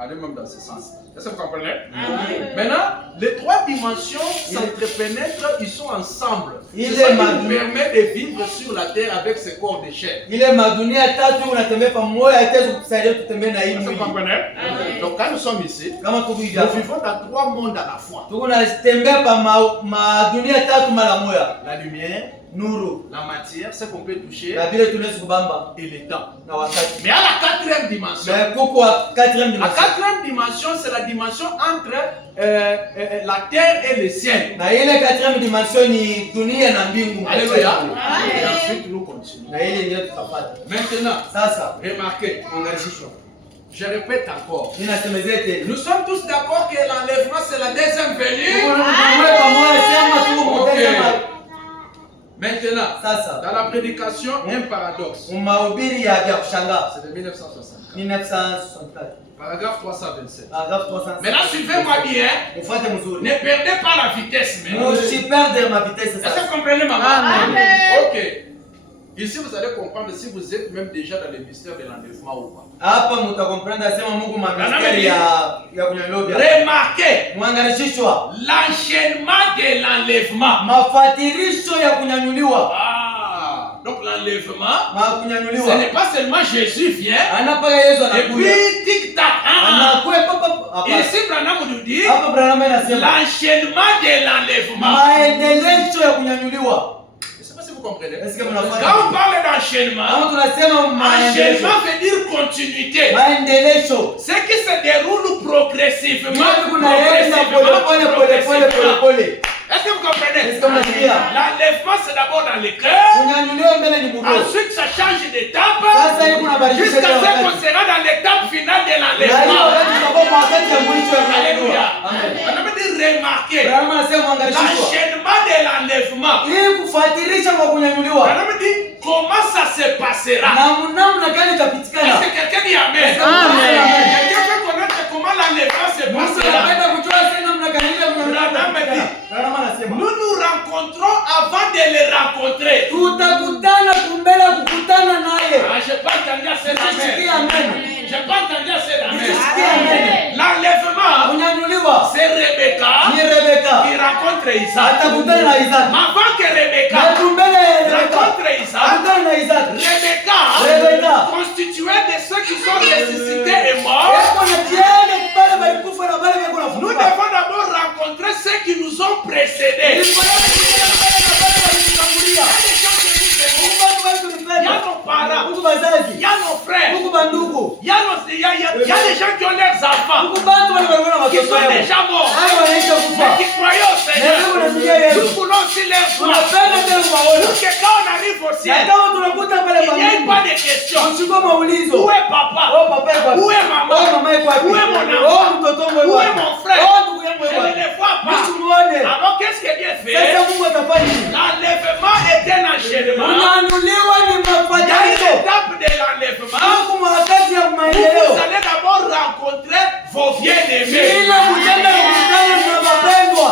Allez même dans ce sens. Est-ce que vous comprenez? Maintenant, les trois dimensions s'entrepénètrent, ils sont ensemble. C'est ça qui nous permet de vivre sur la terre avec ce corps de chair. Ile madunia tatu unatembea pamoja itaweza kukusaidia kutembea na hii Est-ce que mwili. vous comprenez? Donc quand nous sommes ici, Kama tuko hivi nous hapa. vivons dans trois mondes à la fois. Tuko natembea pa madunia tatu mara moja. La lumière, Nuru la matière, ce qu'on peut toucher, na vile tunaweza kubamba et le temps. na wakati. Mais à la quatrième dimension, Na kuko wa 4e la dimension. quatrième dimension, c'est la dimension entre la terre et le ciel. Na ile 4e dimension ni dunia na mbingu. Alléluia. Et ensuite, nous continuons. Na ile ndio tutapata. Maintenant, Sasa remarquez, ungarishishwa. je répète encore. Ninasemezea tena. Nous sommes tous d'accord que l'enlèvement, c'est la deuxième venue. Pamoja sema tu Ok. mtazama. Maintenant, Sasa dans la prédication, un paradoxe. mahubiri ya kushangaa C'est de 1964. 1964. Paragraphe 327. Paragraphe 300. Maintenant, suivez-moi bien. Ufuate mzuri. Ne perdez pas la vitesse, mais. Usiperde ma vitesse Est-ce que sasa. vous comprenez, maman? Amen. Ok. Ici, vous allez comprendre si vous êtes même déjà dans le mystère de l'enlèvement ou pas. Hapa mtakomprenda sema Mungu mamisteri ya kunyanyua. Remarquez Mwangalishishwa l'enchaînement de l'enlèvement. mafatirisho ya kunyanyuliwa. Ah. Donc l'enlèvement, kunyanyuliwa. ce n'est pas seulement Jésus vient Anapaka Yesu et anakuja. puis tic-tac. Anakuja papa. Ici, Branham nous dit Hapa Branham anasema l'enchaînement de l'enlèvement. maendeleo ya kunyanyuliwa. Je ne sais pas si vous comprenez. Est-ce que mnafahamu? Quand on parle d'enchaînement, Kama tunasema maendeleo. enchaînement veut dire continuité. Maendeleo. Ce qui se déroule progressivement. Kunaenda pole pole. Est-ce que vous comprenez? Est-ce que mnasikia? L'enlèvement, c'est d'abord dans le cœur. Kunyanyuliwa mbele ni mdogo. Ensuite, ça change d'étape. Sasa hivi kunabadilisha Jusqu'à ce wakati. qu'on sera dans l'étape finale de Na hiyo l'enlèvement. wakati tutakuwa wakati ya mwisho ya Alléluia. kunyanyuliwa. Amen. On a dit remarquer Branham anasema mwangalishwa. l'enchaînement de l'enlèvement. Ili kufuatilisha kwa kunyanyuliwa. On a dit comment ça se passera. Namna gani Est-ce itapitikana? que quelqu'un dit Amen? Amen. Quelqu'un peut connaître comment l'enlèvement se Mungu passera. anapenda kujua sana namna gani ile kunyanyuliwa. Branham anasema Nous nous rencontrons avant de le rencontrer. tutakutana kumbele kukutana naye. Ah, je n'ai pas entendu assez Sikia d'amen. amen. Je n'ai pas entendu assez d'amen. Sikia amen. L'enlèvement, Kunyanyuliwa c'est Rebecca ni Rebeka. qui rencontre Isaac. Atakutana na Isaka. Avant que Rebecca Na kumbele ya Rebeka. rencontre Isaac, Atakutana na Isaka. Rebecca, constituée de ceux qui sont ressuscités et morts, Eko na tiene pale balikufa na pale beko na nous fufuka. devons d'abord rencontrer ceux qui nous ont précédés. Il y a nos parents, il y a nos frères, il y a les gens qui ont leurs enfants, qui sont déjà morts, mais qui croyaient au Seigneur. Nous voulons aussi leur voir. Pour que quand on arrive au ciel, il n'y ait pas de questions. Où est papa? Où est maman? Où est mon enfant? Où est mon frère? Je ne les vois pas. Alors qu'est-ce qui est bien fait? L'enlèvement est un enchaînement. Il y a une étape de l'enlèvement. Vous allez d'abord rencontrer vos bien-aimés.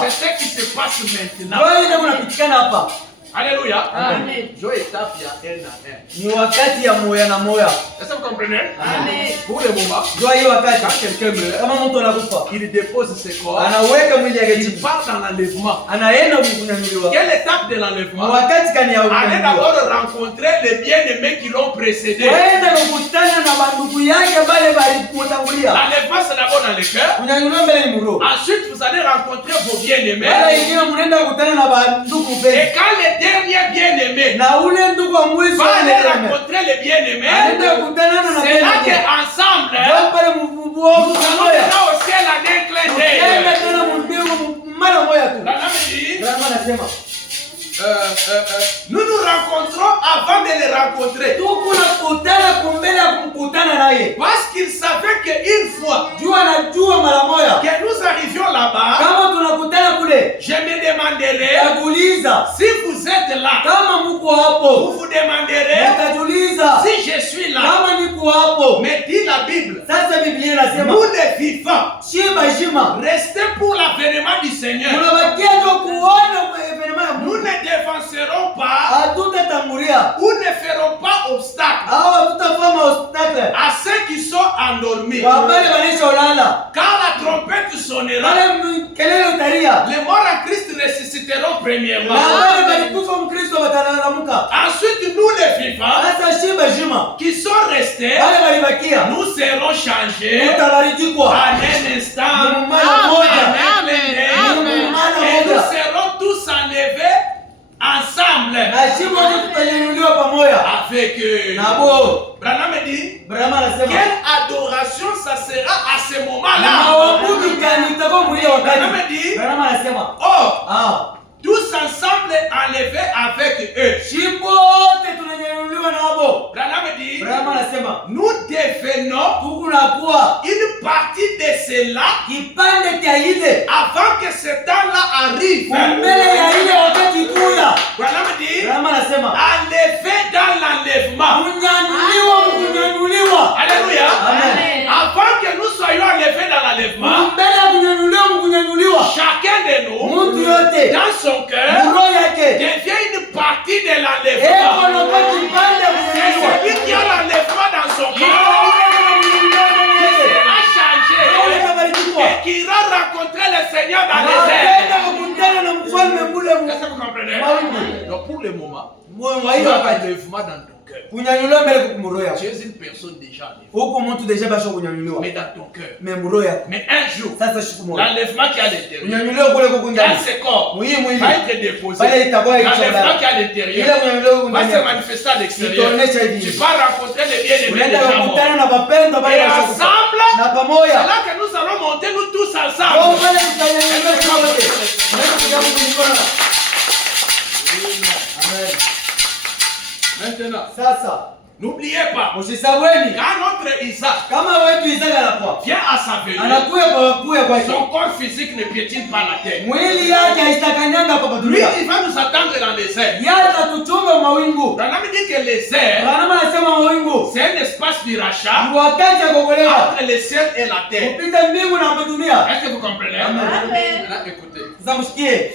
C'est ce qui se passe maintenant. Alléluia. Amen. Jo étape, il y a un à un. Ni wakati ya moya na moya. Est-ce que vous comprenez? Amen. Pour le moment, Jua hiyo wakati quand quelqu'un meurt, kama mtu anakufa il dépose ses corps, anaweka mwili yake il chini. part dans l'enlèvement. Anaenda kunyanyuliwa. Quelle étape de l'enlèvement? Wakati kani ya Allez kunyanyuliwa. d'abord rencontrer les bien-aimés qui l'ont précédé. Waenda kukutana na bandugu yake bale balimtangulia. L'enlèvement, c'est d'abord dans le cœur. Kunyanyuliwa mbele ni muro. Ensuite, vous allez rencontrer vos bien-aimés. Wala ingine mnaenda kukutana na bandugu Et mbele. quand les derniers bien-aimés Na ule ndugu wa mwisho vont aller anaenda rencontrer les bien-aimés, anaenda kukutana na c'est là mbele. qu'ensemble, Ndio pale mvubuo nous allons déjà au ciel en un clin d'œil. Enda tena mbingu mara moja tu. La Bible dit, Branham anasema nous nous rencontrons avant de les rencontrer. tukutana kumbele ya kumkutana naye. Parce qu'ils savaient qu'une fois Jua anajua mara moja. que nous arrivions là-bas, Kama tunakutana kule, je me demanderai, takuuliza si vous êtes là, kama mko vous hapo. vous demanderez, Nitajiuliza si je suis là. kama niko hapo. Mais dit la Bible, Sasa Biblia inasema nous les vivants, shima restez pour l'avènement du Seigneur. tunabakia ndio kuona evenema ya Nous Mungu. ne dévancerons pas Hatutatangulia ou ne ferons pas obstacle au hatutafanya obstacle à ceux qui sont endormis. kwa wale wanaolala. Quand la trompette sonnera, Wale kelele utalia. les morts en Christ ressusciteront premièrement. Na wale walikufa Mkristo watalamuka. Ensuite, nous les vivants Sasa shima qui sont restés, wale walibakia nous serons changés utabarikwa. en un instant, Mungu mara moja. en un clin d'œil. Et nous serons tous enlevés ensemble Na shimo wote tutanyanyuliwa pamoja. avec eux. Nabo Branham dit, Branham anasema quelle adoration ça sera à ce na moment-là. waabudu gani itakuwa mwili wakati. Branham dit, Branham anasema oh, tous ensemble enlevés avec eux. shimo wote tunanyanyuliwa nabo. Branham dit, Branham anasema nous devenons tukunakuwa une partie de cela kipande cha ile avant que ce temps-là arrive. mbele ya ile wakati kuya. Branham dit, Branham anasema enlevé dans l'enlèvement. kunyanyuliwa. Alléluia. Amen. Avant que nous soyons enlevés dans l'enlèvement, Mbele ya kunyanyuliwa chacun de nous, mtu yote dans son cœur, roho yake devient une partie de eko l'enlèvement. nakuwa kipande ya C'est kunyanyuliwa. celui qui a l'enlèvement dans son cœur a changé et qui ira rencontrer le Seigneur dans les airs. kukutana na mfalme mule Est-ce que vous comprenez? Mungu. Donc pour le moment, Mungu tu hiyo as un wakati enlèvement dans ton cœur. kunyanyuliwa mbele kumroho yako. Tu es une personne déjà enlevée. Huko mtu deja basho kunyanyuliwa. Mais dans ton cœur. Mais mroho yako. Mais un jour, Sasa siku moja. l'enlèvement qui est à l'intérieur, Kunyanyuliwa kule kuko dans ndani. ce corps, Mwili mwili. va être déposé. Pale itakuwa hicho L'enlèvement qui est à Ile l'intérieur kunyanyuliwa kuko va ndani. se manifester à l'extérieur. Itaonesha hivi. Tu vas rencontrer les bien-aimés Unaenda des gens morts. kukutana na wapendwa Et pale washakufa. ensemble, Na c'est pamoja. là que nous allons monter nous tous Kwa ensemble. pale tutanyanyuliwa wote. Ndio kujamu mikono. Amen. Maintenant, Sasa n'oubliez pas, usisahweni quand notre Isaac kama wetu Isaka anakuwa vient à sa venue, anakuya kwake. son corps physique ne piétine pas la terre. Mwili yake haitakanyanga kwa Lui, dunia. il va nous attendre dans les airs. Yeye atatuchunga mawingu. Branham dit que les airs, Bwana anasema mawingu c'est un espace du rachat ni wakati ya kuokolewa entre le ciel et la terre. kupita mbingu na dunia. Est-ce que vous comprenez? Amen. Maintenant, écoutez. Sasa mshikie.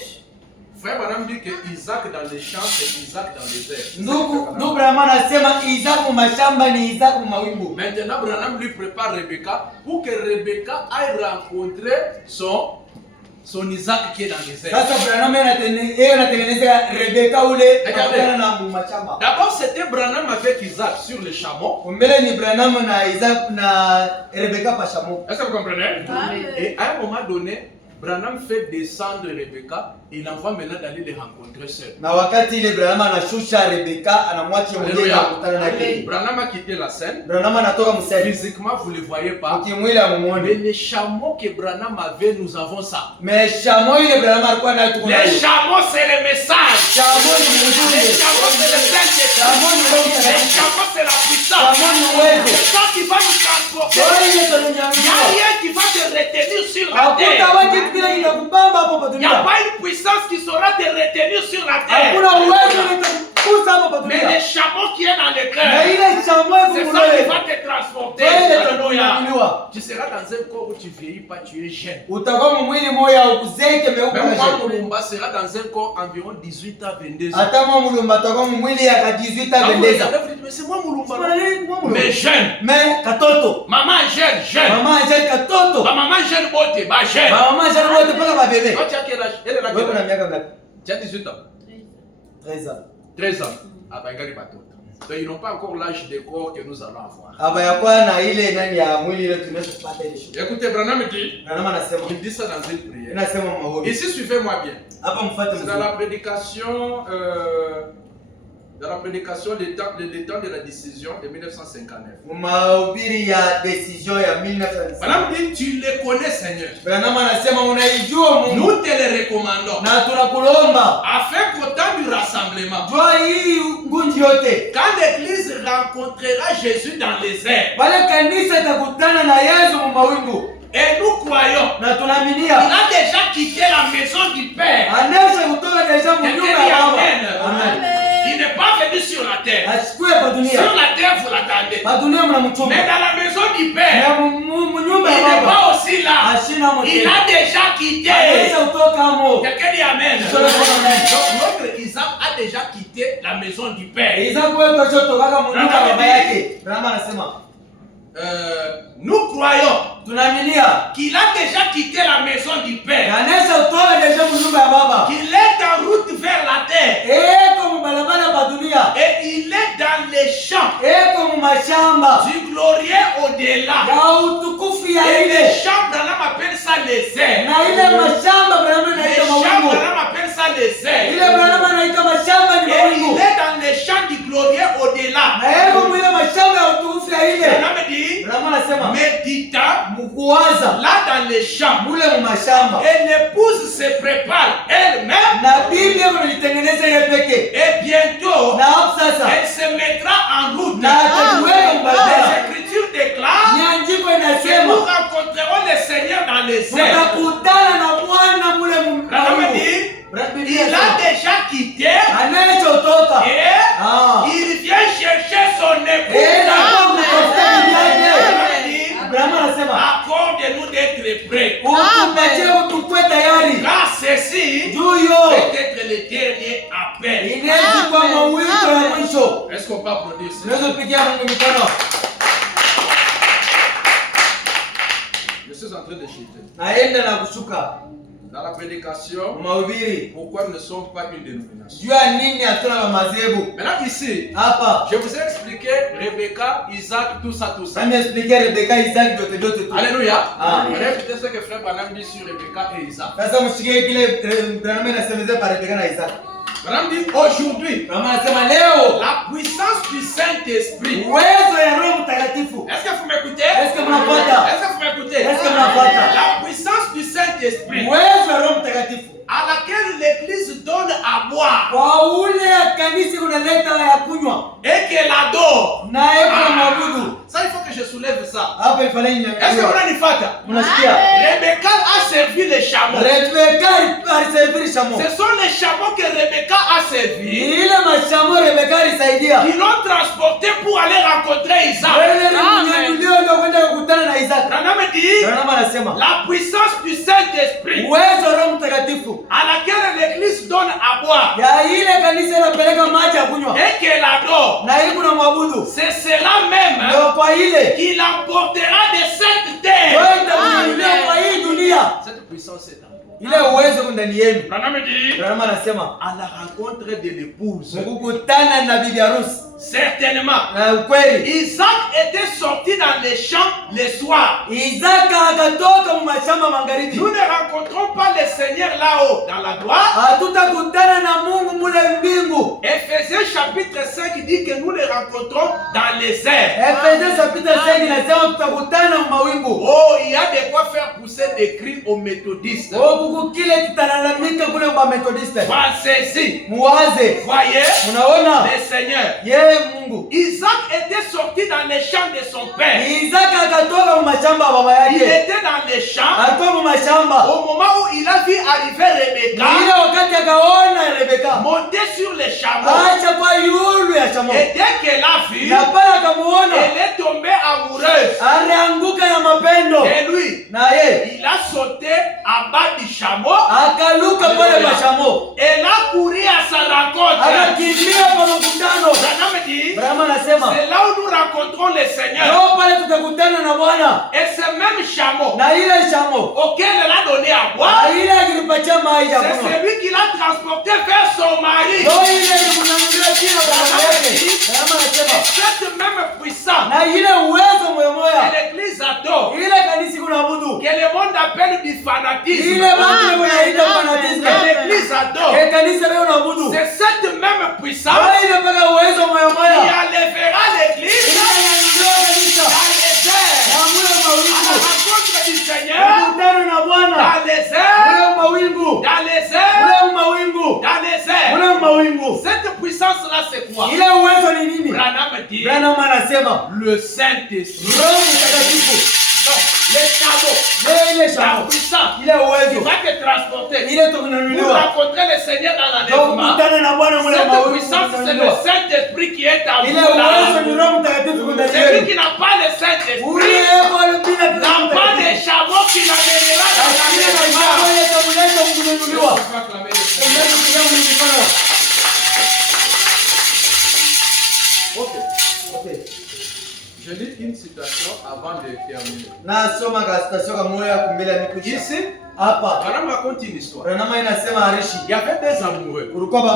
Frère Branham dit que Isaac dans les champs, c'est Isaac dans les airs. Ndugu Branham anasema Isaka mashamba ni Isaka mawingu. Maintenant, Branham lui prépare Rebecca pour que Rebecca aille rencontrer son Isaac qui est dans les airs. Sasa Branham anatengeneza Rebeka ule akutana na mashamba. D'abord, c'était Branham avec Isaac sur le chameau. Mbele ni Branham na Isaac na Rebeka pa shamo. Est-ce que vous comprenez? Et à un moment donné, Branham fait descendre Rebecca et il envoie maintenant d'aller les rencontrer seuls. Na wakati ile Branham anashusha Rebeka anamwacha mwenyewe akutana na yeye. Branham a quitté la scène. Branham anatoka msali. Physiquement, vous ne le voyez pas. Kimwili amuone. Mais les chameaux que Branham avait, nous avons ça. Mais shamo ile Branham alikuwa nayo tuko nayo. Les chameaux, c'est le message. Shamo ni Les mzuri. chameaux, c'est le Saint-Esprit. Shamo ni Les mzuri. chameaux, c'est la puissance. Shamo ni uwezo. C'est ça qui va nous transporter. Ndio ile Il n'y a tunanyanyua. rien qui va te retenir sur la Hakuna terre. waje kile kinakubamba hapo pa Il n'y a dunia. pas une puissance qui saura te retenir sur la terre. Hakuna uwezo utakukuza hapo pa Mais dunia. les chameaux qui est dans le Na cœur, ile shamo c'est iko ça qui mroho. va te transporter. Ndio ile Alléluia. tunanyanyua. Tu seras dans un corps où tu vieillis pas, tu es jeune. Utakuwa mwili moya ukuzeke meupe Même moi, kashe. Mulumba sera dans un corps environ 18 à 22 ans. Hata mwa mulumba atakuwa mwili ya 18 Quand vous vendeza. regardez, vous dites, mais c'est moi Mulumba. Sema nini mwa mulumba? Mais jeune. Mais katoto. Maman jeune, jeune. Mama ajali katoto. Ma maman jeune bote, ba jeune. Mama ajali wote paka ba bebe. Toi, tu as quel âge? Elle est là. Wewe una miaka ngapi? Tu as 18 ans. 13 ans. 13 ans. Ah ben, regarde pas tout. Donc, ils n'ont pas encore l'âge de corps que nous allons avoir. Aba yakwa na ile nani ya mwili ile tunaweza kupata ile shughuli. Écoutez, Branham dit, Na mama anasema. il dit ça dans une prière. Inasema maombi. Ici, suivez-moi bien. Hapa mfuate C'est dans mzuri. la prédication, des temps de la décision de 1959. Mahubiri ya decision ya 1950. Branham dit, tu le connais, Seigneur. Branham anasema unaijua Mungu. Nous te le recommandons. Na tunakulomba. Afin qu'au temps du rassemblement, Jua hii ngunji yote. quand l'église rencontrera Jésus dans les airs, Pale kanisa itakutana na Yesu mu mawingu. et nous croyons, Na il tunaaminia. a déjà quitté la maison du Père. Anesha kutoka deja mu Quelqu'un nyumba dit ya baba. Amen. Amen. Il n'est pas venu sur la terre. Asikue pa dunia. Sur la terre, vous l'attendez. Pa dunia mnamchunga. Mais dans la maison du Père, Na mu nyumba il ya n'est baba. pas aussi là. Ashina mo. Il a déjà quitté. Anesha kutoka mo. Quelqu'un dit Amen. Amen. Donc, notre Isaac a déjà quitté la maison du Père. Isaka wetu achotoka mu nyumba ya baba yake. Branham anasema. Nous croyons Tunaaminia. qu'il a déjà quitté la maison du Père. Anesha kutoka deja mu nyumba ya baba. Qu'il est en route vers la terre. Eko mu barabara pa dunia. Et il est dans les champs Eko mu mashamba. du glorieux au-delà. Ya utukufu ya Et les ile. champs, Branham appelle ça les airs. Na ile mashamba Branham Les anaita champs, mawingu. Branham appelle ça les Ile airs. Branham anaita mashamba ni Et il mawingu. est dans les champs du glorieux au-delà. Na yeko mu ile mashamba ya utukufu ya ile. Branham dit, Branham anasema méditant mkuwaza là dans les champs. mule mu mashamba. Et l'épouse se prépare elle-même. Na bibi yako nilitengeneza ile peke. Et bientôt, Na hapo sasa elle se mettra en route. na atakuweka Les mbadala. Écritures déclarent Nyandiko que nous inasema rencontrerons le Seigneur dans les airs. tutakutana na Bwana mule mu Branham mawingu. dit, Biblia il a inasema, déjà quitté anachotoka. Ah. et il vient chercher son épouse. Nakuwa kutafuta bibi yake. Branham dit, Branham anasema accorde-nous d'être prêts. utupatie utukue tayari. Car ceci Juu yo peut être le dernier appel. inaweza kuwa mawito ya mwisho. Est-ce qu'on peut applaudir ça? Tunaweza kupigia Mungu mikono. Je suis en train de chuter. Naenda na kushuka. Dans la prédication, mahubiri pourquoi nous ne sommes pas une dénomination? jua nini hatuna madhehebu Maintenant ici, hapa. je vous ai expliqué Rebecca, Isaac, tout ça, tout ça. Nimeexpliquer Rebeka, Isaac, vyote tu. Alléluia. Ah. On a écouté ce que frère Branham dit sur Rebecca et Isaac. Sasa mshikie kile Branham anasemezea pa Rebeka na Isaac. Branham dit aujourd'hui, Branham anasema leo la puissance du Saint-Esprit. uwezo ya Roho Mtakatifu. Est-ce que vous m'écoutez? Est-ce que mnafuata? Est-ce que vous m'écoutez? Est-ce que mnafuata? La puissance du Saint-Esprit Uwezo ya Roho Mtakatifu à laquelle l'Église donne à boire kwa ule ya kanisa kunaleta ya kunywa et qu'elle adore. naye kwa mabudu. Ça, il faut que je soulève ça. Hapa ifanye nini? Est-ce que vous avez fait? Mnasikia? Rebecca a servi les chameaux. Rebeka alisaidia shamo. Ce sont les chameaux que Rebecca a servi Ile mashamo Rebeka alisaidia. qui l'ont transporté pour aller rencontrer Isaac. Wale mnyanyulio ndio kwenda kukutana na Isaac. Branham dit Branham anasema la puissance du Saint-Esprit uwezo wa Roho Mtakatifu à laquelle l'Église donne à boire ya ile kanisa inapeleka maji ya kunywa et qu'elle adore. na hii kuna mwabudu. C'est cela même Ndio kwa ile qui l'emportera de cette terre. kwenda kunyanyulia kwa hii dunia. Cette puissance est en vous. Ile uwezo ndani yenu. Branham dit Branham anasema à la rencontre de l'épouse. mkukutana na bibi harusi. Certainement. Na ukweli Isaac était sorti dans les champs le soir. Isaka akatoka mu mashamba magharibi. Nous ne rencontrons pas le Seigneur là-haut dans la gloire. Hatutakutana na Mungu mule mbingu. Ephésiens chapitre 5 dit que nous le rencontrons dans les airs. Efeso chapitre 5 inasema tutakutana mu mawingu. Oh, il y a de quoi faire pousser des cris aux méthodistes. Huku kile kitalalamika kule kwa Methodiste. Pensez-y. Muwaze. Voyez, Unaona? le Seigneur. Yeye Mungu. Isaac était sorti dans les champs de son père. Isaka akatoka mu mashamba ya baba Il yake. était dans les champs Alikuwa mu mashamba. au moment où il a vu arriver Rebecca Ile wakati akaona Rebeka. monter sur les chameaux. Acha kwa yulu ya shamo. Et dès qu'elle a vu, Na pale akamuona. elle est tombée amoureuse Alianguka na mapendo. de lui. Na yeye Il a sauté en bas du chameau. akaluka pale mashamo. Elle a couru à sa rencontre. Akakimbia kwa mkutano. Branham dit, Branham anasema c'est là où nous rencontrons le Seigneur. leo pale tutakutana na Bwana. Et ce même chameau Na ile shamo. auquel elle a donné à boire, Na ile akilipatia maji ya c'est kunywa. celui qui l'a transporté vers son mari. Ndio ile ilimnangulia kila baba yake. Branham anasema Cette même puissance na ile uwezo moyo que moya. l'église adore, Ile kanisa kunaabudu. que le monde appelle du fanatisme, Ile watu wanaita fanatism. que l'église adore, Ile kanisa leo unaabudu. c'est cette même puissance Ndio ile mpaka uwezo moyo qui moya. enlèvera l'église Ile inanyanyua kanisa. dans les airs, Na mule à la mawingu. rencontre du Seigneur, Mkutano na Bwana. dans les airs, Mule mawingu. dans les airs, Mule mawingu. dans les airs. Mule mawingu. Cette puissance-là, c'est quoi? Ile uwezo ni nini? Branham dit Branham anasema le Saint-Esprit. Roho Mtakatifu. Non, les chameaux, Ile la shamo. puissance Ile qui uwezo. va te transporter. Ile Pour tukunanuliwa. rencontrer le Seigneur dans Ndio l'enlèvement. kukutana na Bwana mule Cette mawingu. puissance, c'est le Saint-Esprit qui est en Ile vous là. uwezo ni Roho Mtakatifu ndani Celui yenu. qui n'a pas le Saint-Esprit Ule yeko bila n'a pas des chameaux qui l'amènera dans Ile na l'enlèvement. shamo ile tabuleta kununuliwa. Ndio kuja mlifanya. Okay. Je lis une citation avant de terminer. Nasoma kastasio kamoya kumbele ya mikucha. Ici, Hapa. Branham raconte une histoire. Branham inasema Arishi. Il y avait des amoureux. Kulikuwa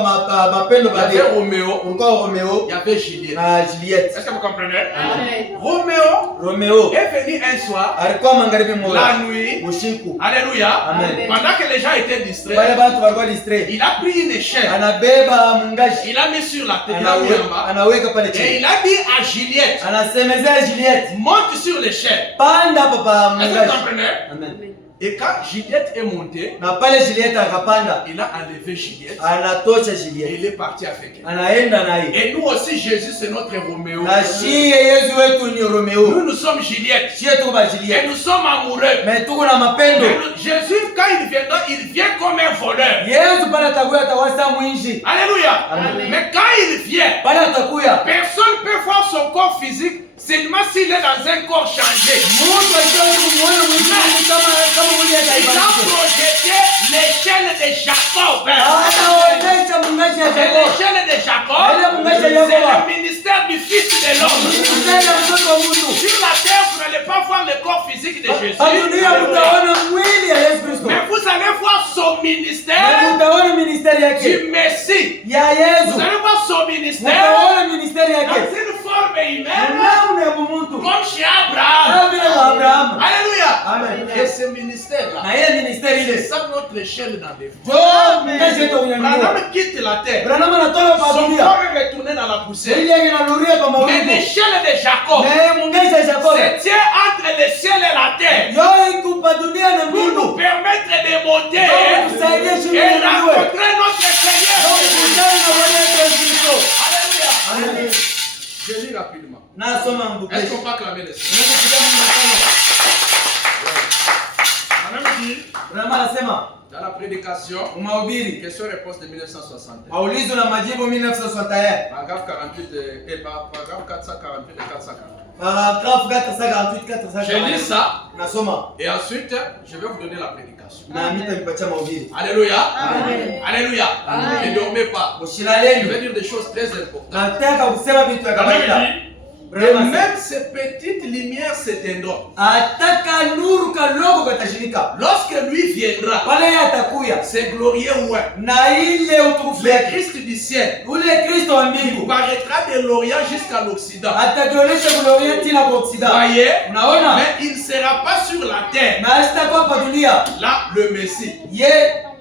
mapendo Il y avait baadhi. Roméo, Kulikuwa Romeo il y avait Juliette. na Juliette. Est-ce que vous comprenez? Amen. Roméo Romeo est venu un soir, alikuwa magharibi moja. la nuit. Usiku. Alléluia. Amen. Pendant que les gens étaient Wale distraits, watu walikuwa distrait. il a pris une échelle. Anabeba mungashi. Il a mis sur la tête, il a mis en bas. Anaweka pale Et chini. il a dit à Juliette, Anasemezea Juliette, monte sur l'échelle. panda papa Est-ce que vous mungashi. comprenez? Amen. Et quand Juliette est montée, Na pale Juliette akapanda, il a enlevé Juliette anatosha et Juliette. il est parti avec elle. Anaenda naye. Et nous aussi, Jésus, c'est notre Roméo. Na shie Yesu wetu ni Romeo. Nous, nous sommes Juliette. Shie tuko ba Et Juliette. nous sommes amoureux. Mais tuko na mapendo. Jésus, quand il viendra, il vient comme un voleur. Yesu pale atakuya atawasa mwinji. Alléluia. Amen. Mais quand il vient, Pale atakuya. personne ne peut voir son corps physique seulement s'il est dans un corps changé. Mungu akiwa muone mwinji kama mwili Il a ataibadilika. projeté l'échelle de Jacob. Anaonyesha mungashi ya Et Jacob. l'échelle de Jacob, c'est le ministère du Fils de l'homme. Mtenda mtoto wa mtu. Sur la terre, vous n'allez pas voir le corps physique de Jésus. Dunia mtaona mwili ya Yesu Kristo. Mais vous allez voir ministère mtaona ministeri du yake Messie. ya Vous Yesu, allez voir son ministère mtaona ministeri dans yake une forme humaine namna ya bumuntu comme chez Abraham. kama vile wa Abrahamu. Alléluia. Amen. Et ce ministère-là, Na ile ministeri c'est ile ça notre échelle dans les vies. jo mkazi yetu unyanyua. Branham quitte la terre. Branham anatoka kwa Son dunia, corps est retourné dans la poussière. ile yake inanuria kwa Mais mawingu, l'échelle de Jacob na mungazi ya Yakobo se tient entre le ciel et la terre yo ikupa dunia na pour nous mbingu permettre de monter Pour nous aider sur et le rencontrer notre Seigneur. kukutana na Bwana Yesu Kristo. Alléluia. Amen. Je lis rapidement. Nasoma Est-ce mbukeshi. qu'on peut acclamer le Seigneur? Unaweza kuja mkono. Madame dit, Branham anasema dans la prédication, mahubiri, question-réponse de 1960. maulizo na majibu 1961, Paragraphe 48 et paragraphe 448 et 440. paragraphe 448 Je lis 450. ça Nasoma et ensuite je vais vous donner la prédication. na nitampatia mahubiri. Alléluia. Amen. Alléluia. Amen. Ne dormez pas. Je Ushilaleni. vais dire des choses très importantes. Nataka kusema vitu vya Quand même kawaida. dit, et Branham anasema, même ces petites lumières s'éteindront. ataka nuru kadogo katashirika. Lorsque lui viendra, Pale yeye atakuya c'est glorieux ouais. na ile utukufu Le yake, Christ du ciel ule Kristo wa il mbingu paraîtra de l'Orient jusqu'à l'Occident. atajionyesha kule Orienti na kwa Occident. Voyez? Unaona? Mais il ne sera pas sur la terre. Na asitakuwa hapa dunia. Là, le Messie. Ye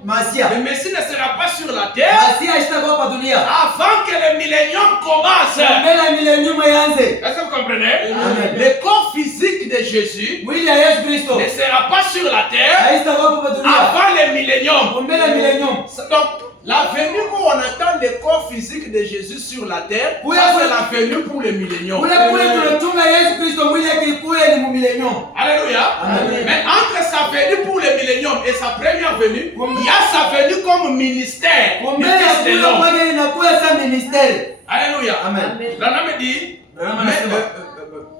Masia. Le Messie ne sera pas sur la terre Masia asitakuwa hapa dunia. avant que le millénium commence. Mbele ya milenium ianze. Est-ce que vous comprenez? Amen. Le corps physique de Jésus Mwili ya Yesu Kristo ne sera pas sur la terre haitakuwa hapa dunia. avant le millénium. Mbele ya milenium. Donc, la venue où on attend le corps physique de Jésus sur la terre, Oui, ça oui. c'est la venue pour le millénium. Kule kule tunachunga Yesu Kristo mwili yake ikue ni mu milenium. Alléluia. Amen. Mais entre sa venue pour le millénium et sa première venue, il y a sa venue comme ministère du Mbele ya Fils de kule l'homme. kwake inakuwa sa ministeri. Alléluia. Amen. Branham dit, Branham mais, anasema.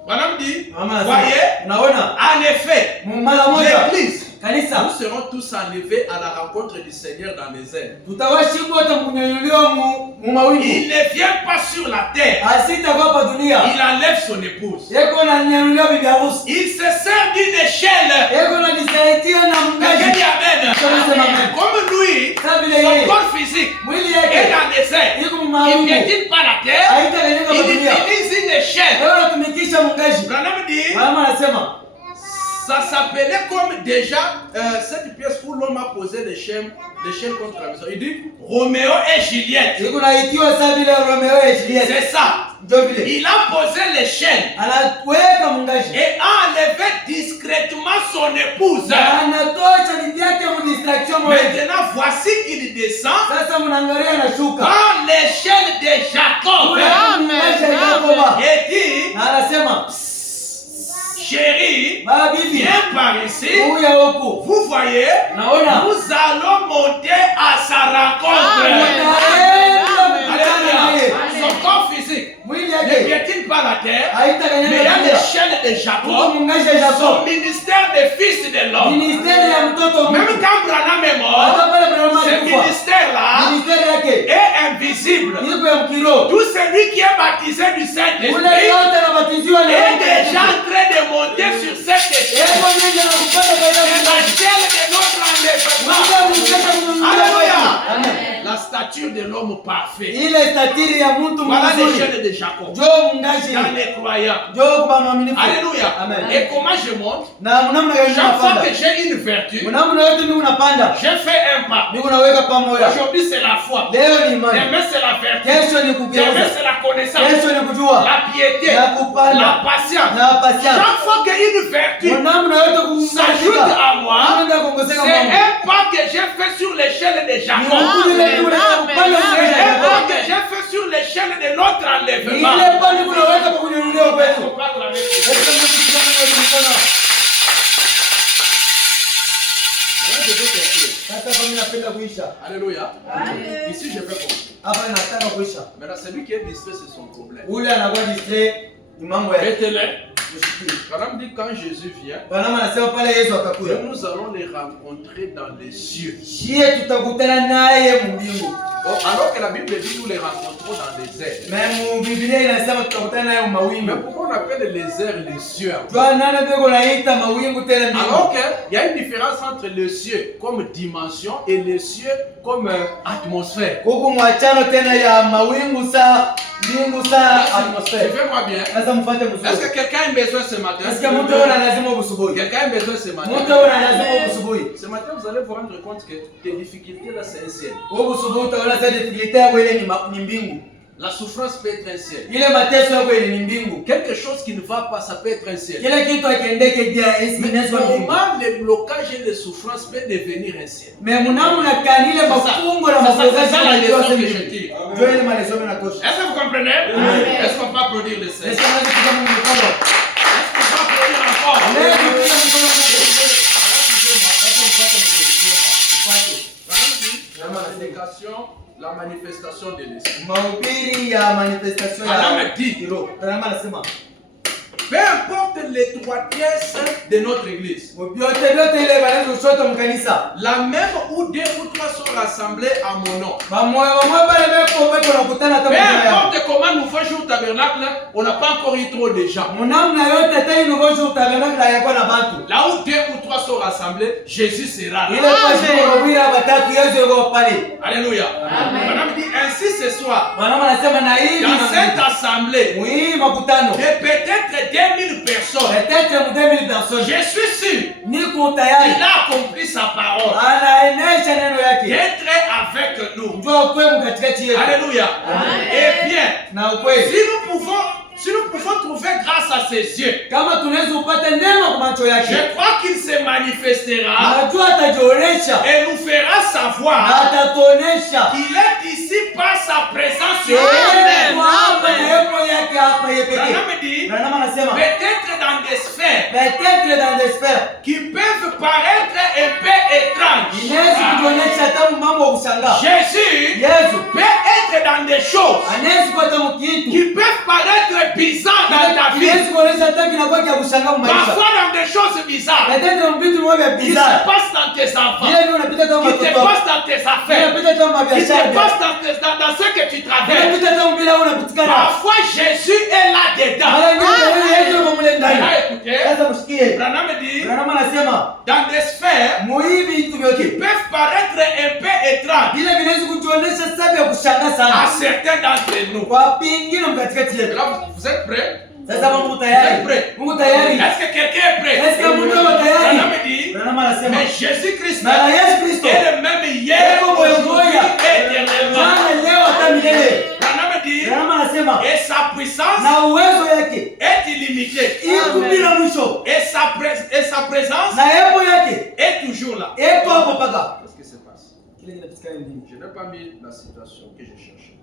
Branham dit, Mama anasema, voyez, unaona? en effet, Mara moja l'église, kanisa nous serons tous enlevés à la rencontre du Seigneur dans les airs. tutawashikwa wote kunyanyuliwa mu mawingu. Il ne vient pas sur la terre, Asitakuwa hapa dunia. il enlève son épouse. Yeko na nyanyuliwa bibi harusi. Il se sert d'une échelle. Yeko na jisaidia na Quelqu'un mgaji. dit Amen. Tunasema amen. Comme lui, Sa vile son yeye. corps physique Mwili est yake dans les airs. iko mu Il ne mawingu. piétine pas la terre, Haitakanyaga il hapa dunia. utilise une échelle. Leo natumikisha mgaji. Branham dit, Mama anasema ça s'appelait comme déjà cette pièce où l'homme a posé l'échelle contre la maison. Il dit Roméo et Juliette. iko naitiwa sa vile Romeo na Juliet. C'est ça. Ndio vile. Il a posé l'échelle Anaweka mgaji. et a enlevé discrètement son épouse. Anatosha bibi yake mu distraction moja. Maintenant, voici qu'il descend Sasa mnaangalia anashuka. dans l'échelle de Jacob. Mgaji ya Yakoba. Et dit, Na anasema, chérie, baba bibi, viens par ici. huyu huku. Vous voyez, Naona nous allons monter à sa rencontre. Utaenda mkutano Alléluia. naye. Son corps physique Mwili ne yake piétine pas la terre, haitakanyaga mais il y a dunia. l'échelle de Huko Jacob, mngaji ya son Jacob. ministère de fils de l'homme. Ministeri ya mtoto Même mtu. quand Branham est Hata mort, pale Branham ce alikufa. ministère-là Ministeri yake est invisible. iko ya mkiro. Tout celui qui est baptisé du Ule Saint-Esprit yote anabatiziwa na est Roho déjà Mtakatifu. en train de monter sur cette échelle. Yeye mwenyewe anakupanda kwa ile C'est mngaji. l'échelle de notre enlèvement. Mungu mtaka kumnunulia Alléluia. kwetu. Amen. La stature de l'homme parfait. Ile statiri ya mtu Voilà mzuri. l'échelle de Jacob. Jo mngaji. Dans les croyants. Jo kwa mwaminifu. Alléluia. Amen. Et comment je monte? Na mnamna gani Chaque fois unapanda? que j'ai une vertu, Mnamna yote mimi unapanda. j'ai fait un pas. Mimi unaweka pamoja. Aujourd'hui c'est la foi. Leo ni imani. Demain c'est la vertu. Kesho ni Demain kugeuza. c'est la connaissance. Kesho ni kujua. La piété. Na kupanda. La patience. Na patience. Chaque fois qu'une vertu Mnamna yote s'ajoute kumshika. à moi, Anaenda c'est kuongezeka Mungu. un pas que j'ai fait sur l'échelle de Ni Jacob. ukuli ile unaweka kupanda C'est mngaji ya un pas Jacob. que j'ai fait sur l'échelle de notre Ni enlèvement. ile pale unaweka kwa kunyanyulia kwetu. Faut pas la mettre. Sasa Mungu kijana wetu mkono. Maintenant, je veux conclure. Sasa hapa mimi napenda kuisha. Alléluia. Ici, je veux conclure. Hapa nataka kuisha. Maintenant, celui qui est distrait, c'est son problème. Ule anakuwa distrait ni mambo ya Mettez-le. kushikiri. Madame dit quand Jésus vient, Bwana anasema pale Yesu atakuja. nous allons les rencontrer dans les cieux. Shie tutakutana naye mbingu. Oh, alors que la Bible dit nous les rencontrons dans les airs. Mais mu Biblia inasema tutakutana naye Mais mawingu. pourquoi on appelle les airs les cieux. Alors qu'il y a une différence entre les cieux comme dimension et les cieux comme atmosphère. Suivez-moi bien. Est-ce que quelqu'un a besoin ce matin? Quelqu'un a besoin ce matin? Ce matin, vous allez vous rendre compte que tes difficultés là, c'est un ciel. La souffrance peut être un ciel. Quelque chose qui ne va pas, ça peut être un ciel. Mais comment les blocages et les souffrances peuvent devenir un ciel? C'est ça la leçon que je tire. Est-ce que vous comprenez? Est-ce qu'on peut applaudir le ciel? Est-ce qu'on peut applaudir encore? La manifestation de l'esprit. Peu importe l'étroitesse de notre église, la même où 2 ou 3 sont rassemblés à mon nom. Peu importe comment nous faisons au tabernacle, on n'a pas encore eu trop de gens. Là où 2 ou 3 sont rassemblés, Jésus sera là. Alléluia. Madame dit ainsi ce soir, dans cette assemblée, de peut-être 2000 personnes, je suis sûr qu'il a accompli sa parole d'être avec nous. Alléluia. Et bien, si nous pouvons trouver grâce à ses yeux, je crois qu'il se manifestera et nous fera savoir qu'il est ici par sa présence. Peut-être dans des sphères qui peuvent paraître un peu étranges. Jésus peut être dans des choses qui peuvent paraître bizarres dans ta vie. Parfois dans des choses bizarres qui se passent dans tes enfants, qui te passent dans tes affaires, qui te passent dans ce que tu traverses. Parfois Jésus est là dedans. Écoutez, Branham dit dans des sphères qui peuvent paraître un peu étranges à certains d'entre nous. Là, vous êtes prêts? Vous êtes prêts? Est-ce que quelqu'un est prêt? Branham dit mais Jésus-Christ est le même hier, aujourd'hui et éternellement. Branham dit et sa puissance est illimitée. Et sa présence est toujours là. Qu'est-ce qui se passe? Je n'ai pas mis la citation que je cherchais.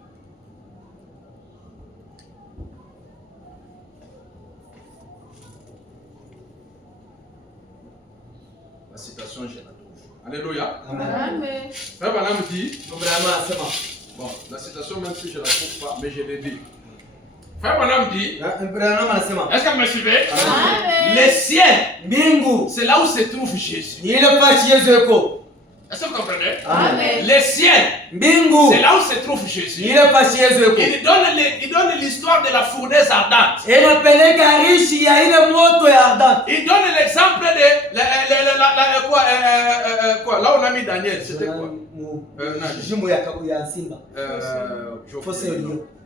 La citation, je la trouve. Alléluia. Amen. Frère Branham dit, bon, la citation, même si je ne la trouve pas, mais je l'ai dit. Frère Branham dit, est-ce que vous me suivez? Le ciel, c'est là où se trouve Jésus. Est-ce que vous comprenez? Amen. Le ciel, c'est là où se trouve Jésus. Il donne l'histoire de la fournaise ardente. Il donne l'exemple de quoi? Là on a mis Daniel, c'était quoi?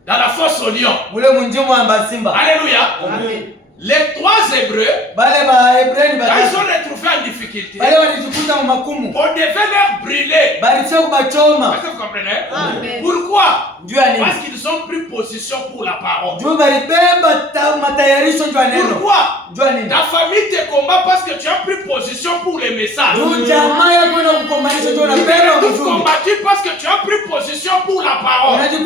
Dans la fosse au lion. Alléluia. Amen. Les 3 Hébreux, quand ils sont retrouvés en difficulté, on devait leur brûler. Est-ce que vous comprenez? Amen. Pourquoi? Parce qu'ils ont pris position pour la parole. Pourquoi? Ta famille te combat parce que tu as pris position pour les messages. Tu es combattu parce que tu as pris position pour la parole. Tu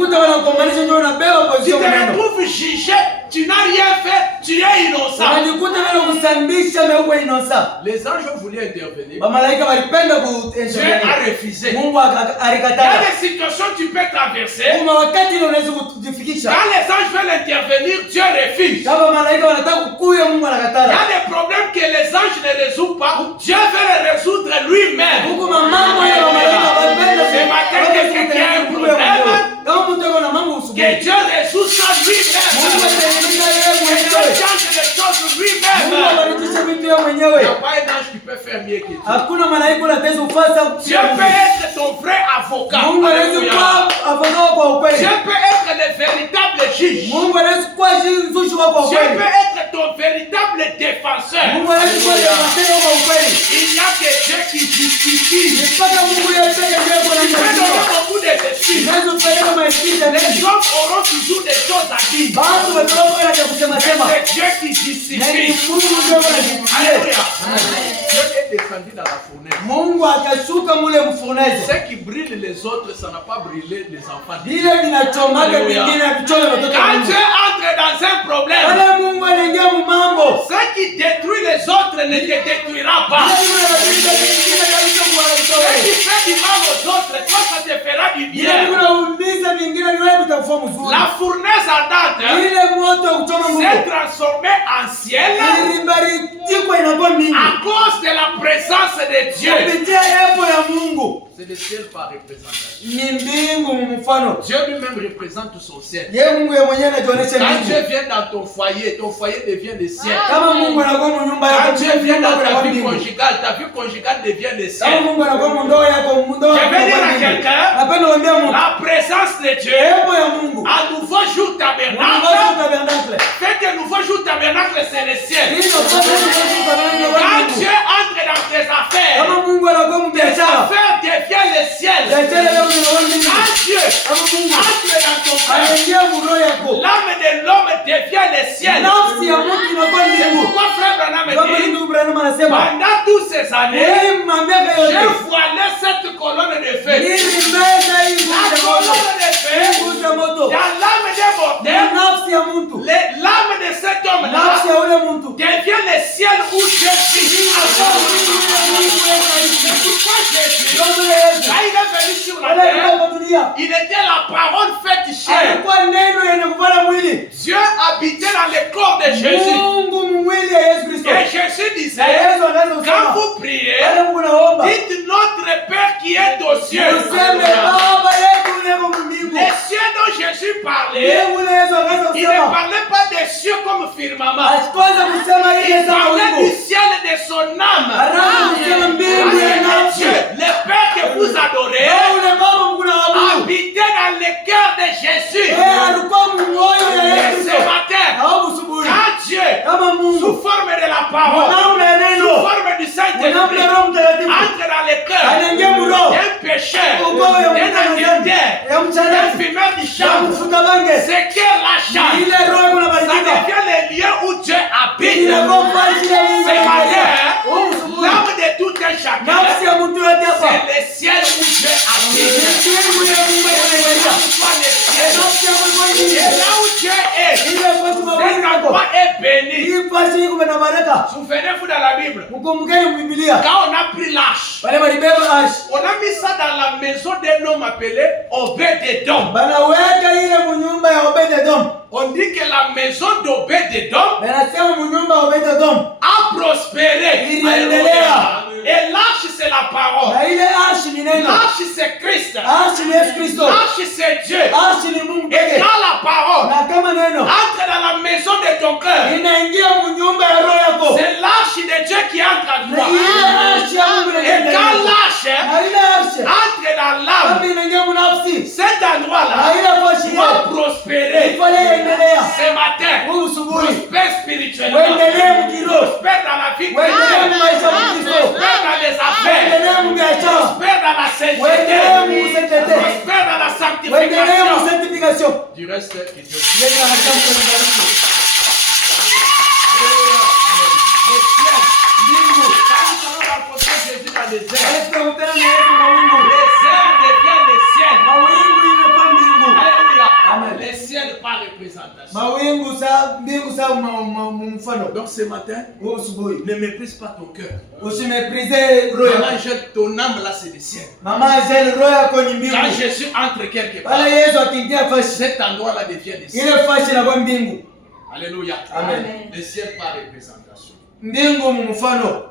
te retrouves jugé, tu n'as rien fait, tu es innocent. Les anges voulaient intervenir. Dieu a refusé. Il y a des situations que tu peux traverser. Quand les anges veulent intervenir, Dieu refuse. Il y a des problèmes que les anges ne résolvent pas. Dieu veut les résoudre lui-même. Ce matin, quelqu'un qui a un problème, que Dieu résout résout ça Mungu lui-même. ataendeleza yeye Et Dieu mwenyewe. change les choses Mungu lui-même. abadilishe vitu yeye Il n'y mwenyewe. a pas un ange qui peut faire mieux que Dieu. Hakuna malaika anaweza kufanya Dieu peut être ton vrai avocat. Mungu anaweza Alléluia. kuwa avocat kwa ukweli. Dieu peut être le véritable juge. Mungu anaweza kuwa juge kwa Dieu ukweli. peut être ton véritable défenseur. Mungu anaweza kuwa defenseur kwa ukweli. Il n'y a que Dieu qui justifie. Mpaka Mungu yeye pekee ndiye kwa Il peut nafasi. donner beaucoup de défis. Naweza kupeleka maisha Les mengi. hommes auront toujours des choses à dire. Bado watakuwa na kusema Mais sema. c'est Dieu qui Na ni justifie. Mungu ndiye anajisikia. Alléluia. Dieu est descendu dans la fournaise. Mungu akashuka mule mfurnazo. Ce qui brûle les autres, ça n'a pas brûlé les enfants. Vile vinachomaga vingine vichole watoto wa Quand Mungu. Dieu entre dans un problème, Wale Mungu anaingia mu mambo. ce qui détruit les autres ne te détruira pas. Ce qui fait du mal aux autres, toi ça te fera du bien. La fournaise ardente s'est transformée en ciel à cause de la présence de Dieu. C'est le ciel par représentation. Dieu lui-même représente son ciel. Quand Dieu vient dans ton foyer devient le ciel. Quand Dieu vient dans ta vie conjugale devient le ciel. Je vais dire à quelqu'un, la présence de Dieu, à nouveau jour tabernacle, fait que nouveau jour tabernacle, c'est le ciel. Quand Dieu entre dans tes affaires devient le ciel. Quand Dieu entre dans ton cœur, l'âme de l'homme devient le ciel. C'est pourquoi frère Branham dit, pendant toutes ces années, j'ai voilé cette colonne de feu. La colonne de feu, dans l'âme des mortels, l'âme de cet homme-là devient le ciel où je suis. C'est pourquoi Jésus, quand il est venu sur la terre, il était la parole faite chair. Dieu habitait dans le corps de Jésus. Et Jésus disait, quand vous priez, dites notre Père qui est aux cieux. Les cieux dont Jésus parlait, il ne parlait pas des cieux comme firmament. Il parlait du ciel de son âme. Dieu, le Père que vous adorez, habitait dans le cœur de Jésus. Et ce matin, quand Dieu, sous forme de la parole, sous forme du Saint-Esprit, entre dans le cœur d'un pécheur, d'un adultère, d'un fumeur du champ, c'est que la chambre, ça devient le lieu où Dieu habite. Ce matin, l'âme de tout un chacun, c'est le ciel où Dieu habite. Et là où Dieu est, cet endroit est béni. Souvenez-vous dans la Bible, quand on a pris l'arche, on a mis ça dans la maison d'un homme appelé Obed-Edom. On dit que la maison d'Obed-Edom a prospéré. Alléluia. Et l'arche c'est la parole. L'arche c'est Christ. L'arche c'est Dieu. Et quand la parole entre dans la maison de ton cœur, c'est l'arche de Dieu qui entre en toi. Et quand l'arche entre dans l'âme, cet endroit-là doit prospérer. Ce matin, prospère spirituellement, prospère dans la vie, prospère dans les affaires, prospère dans la sainteté, prospère dans la sanctification. Du reste, que Dieu. Jésus dans les airs. Les airs deviennent les ciels. Alléluia. Les ciels par représentation. Donc ce matin, ne méprise pas ton cœur. Maman jette ton âme là, c'est le ciel. Quand Jésus entre quelque part, cet endroit là devient le ciel. Alléluia. Amen. Le ciel par représentation.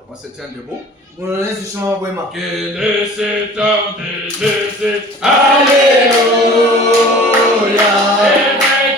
On se tient debout. Que laissez tenter, laissez. Alléluia.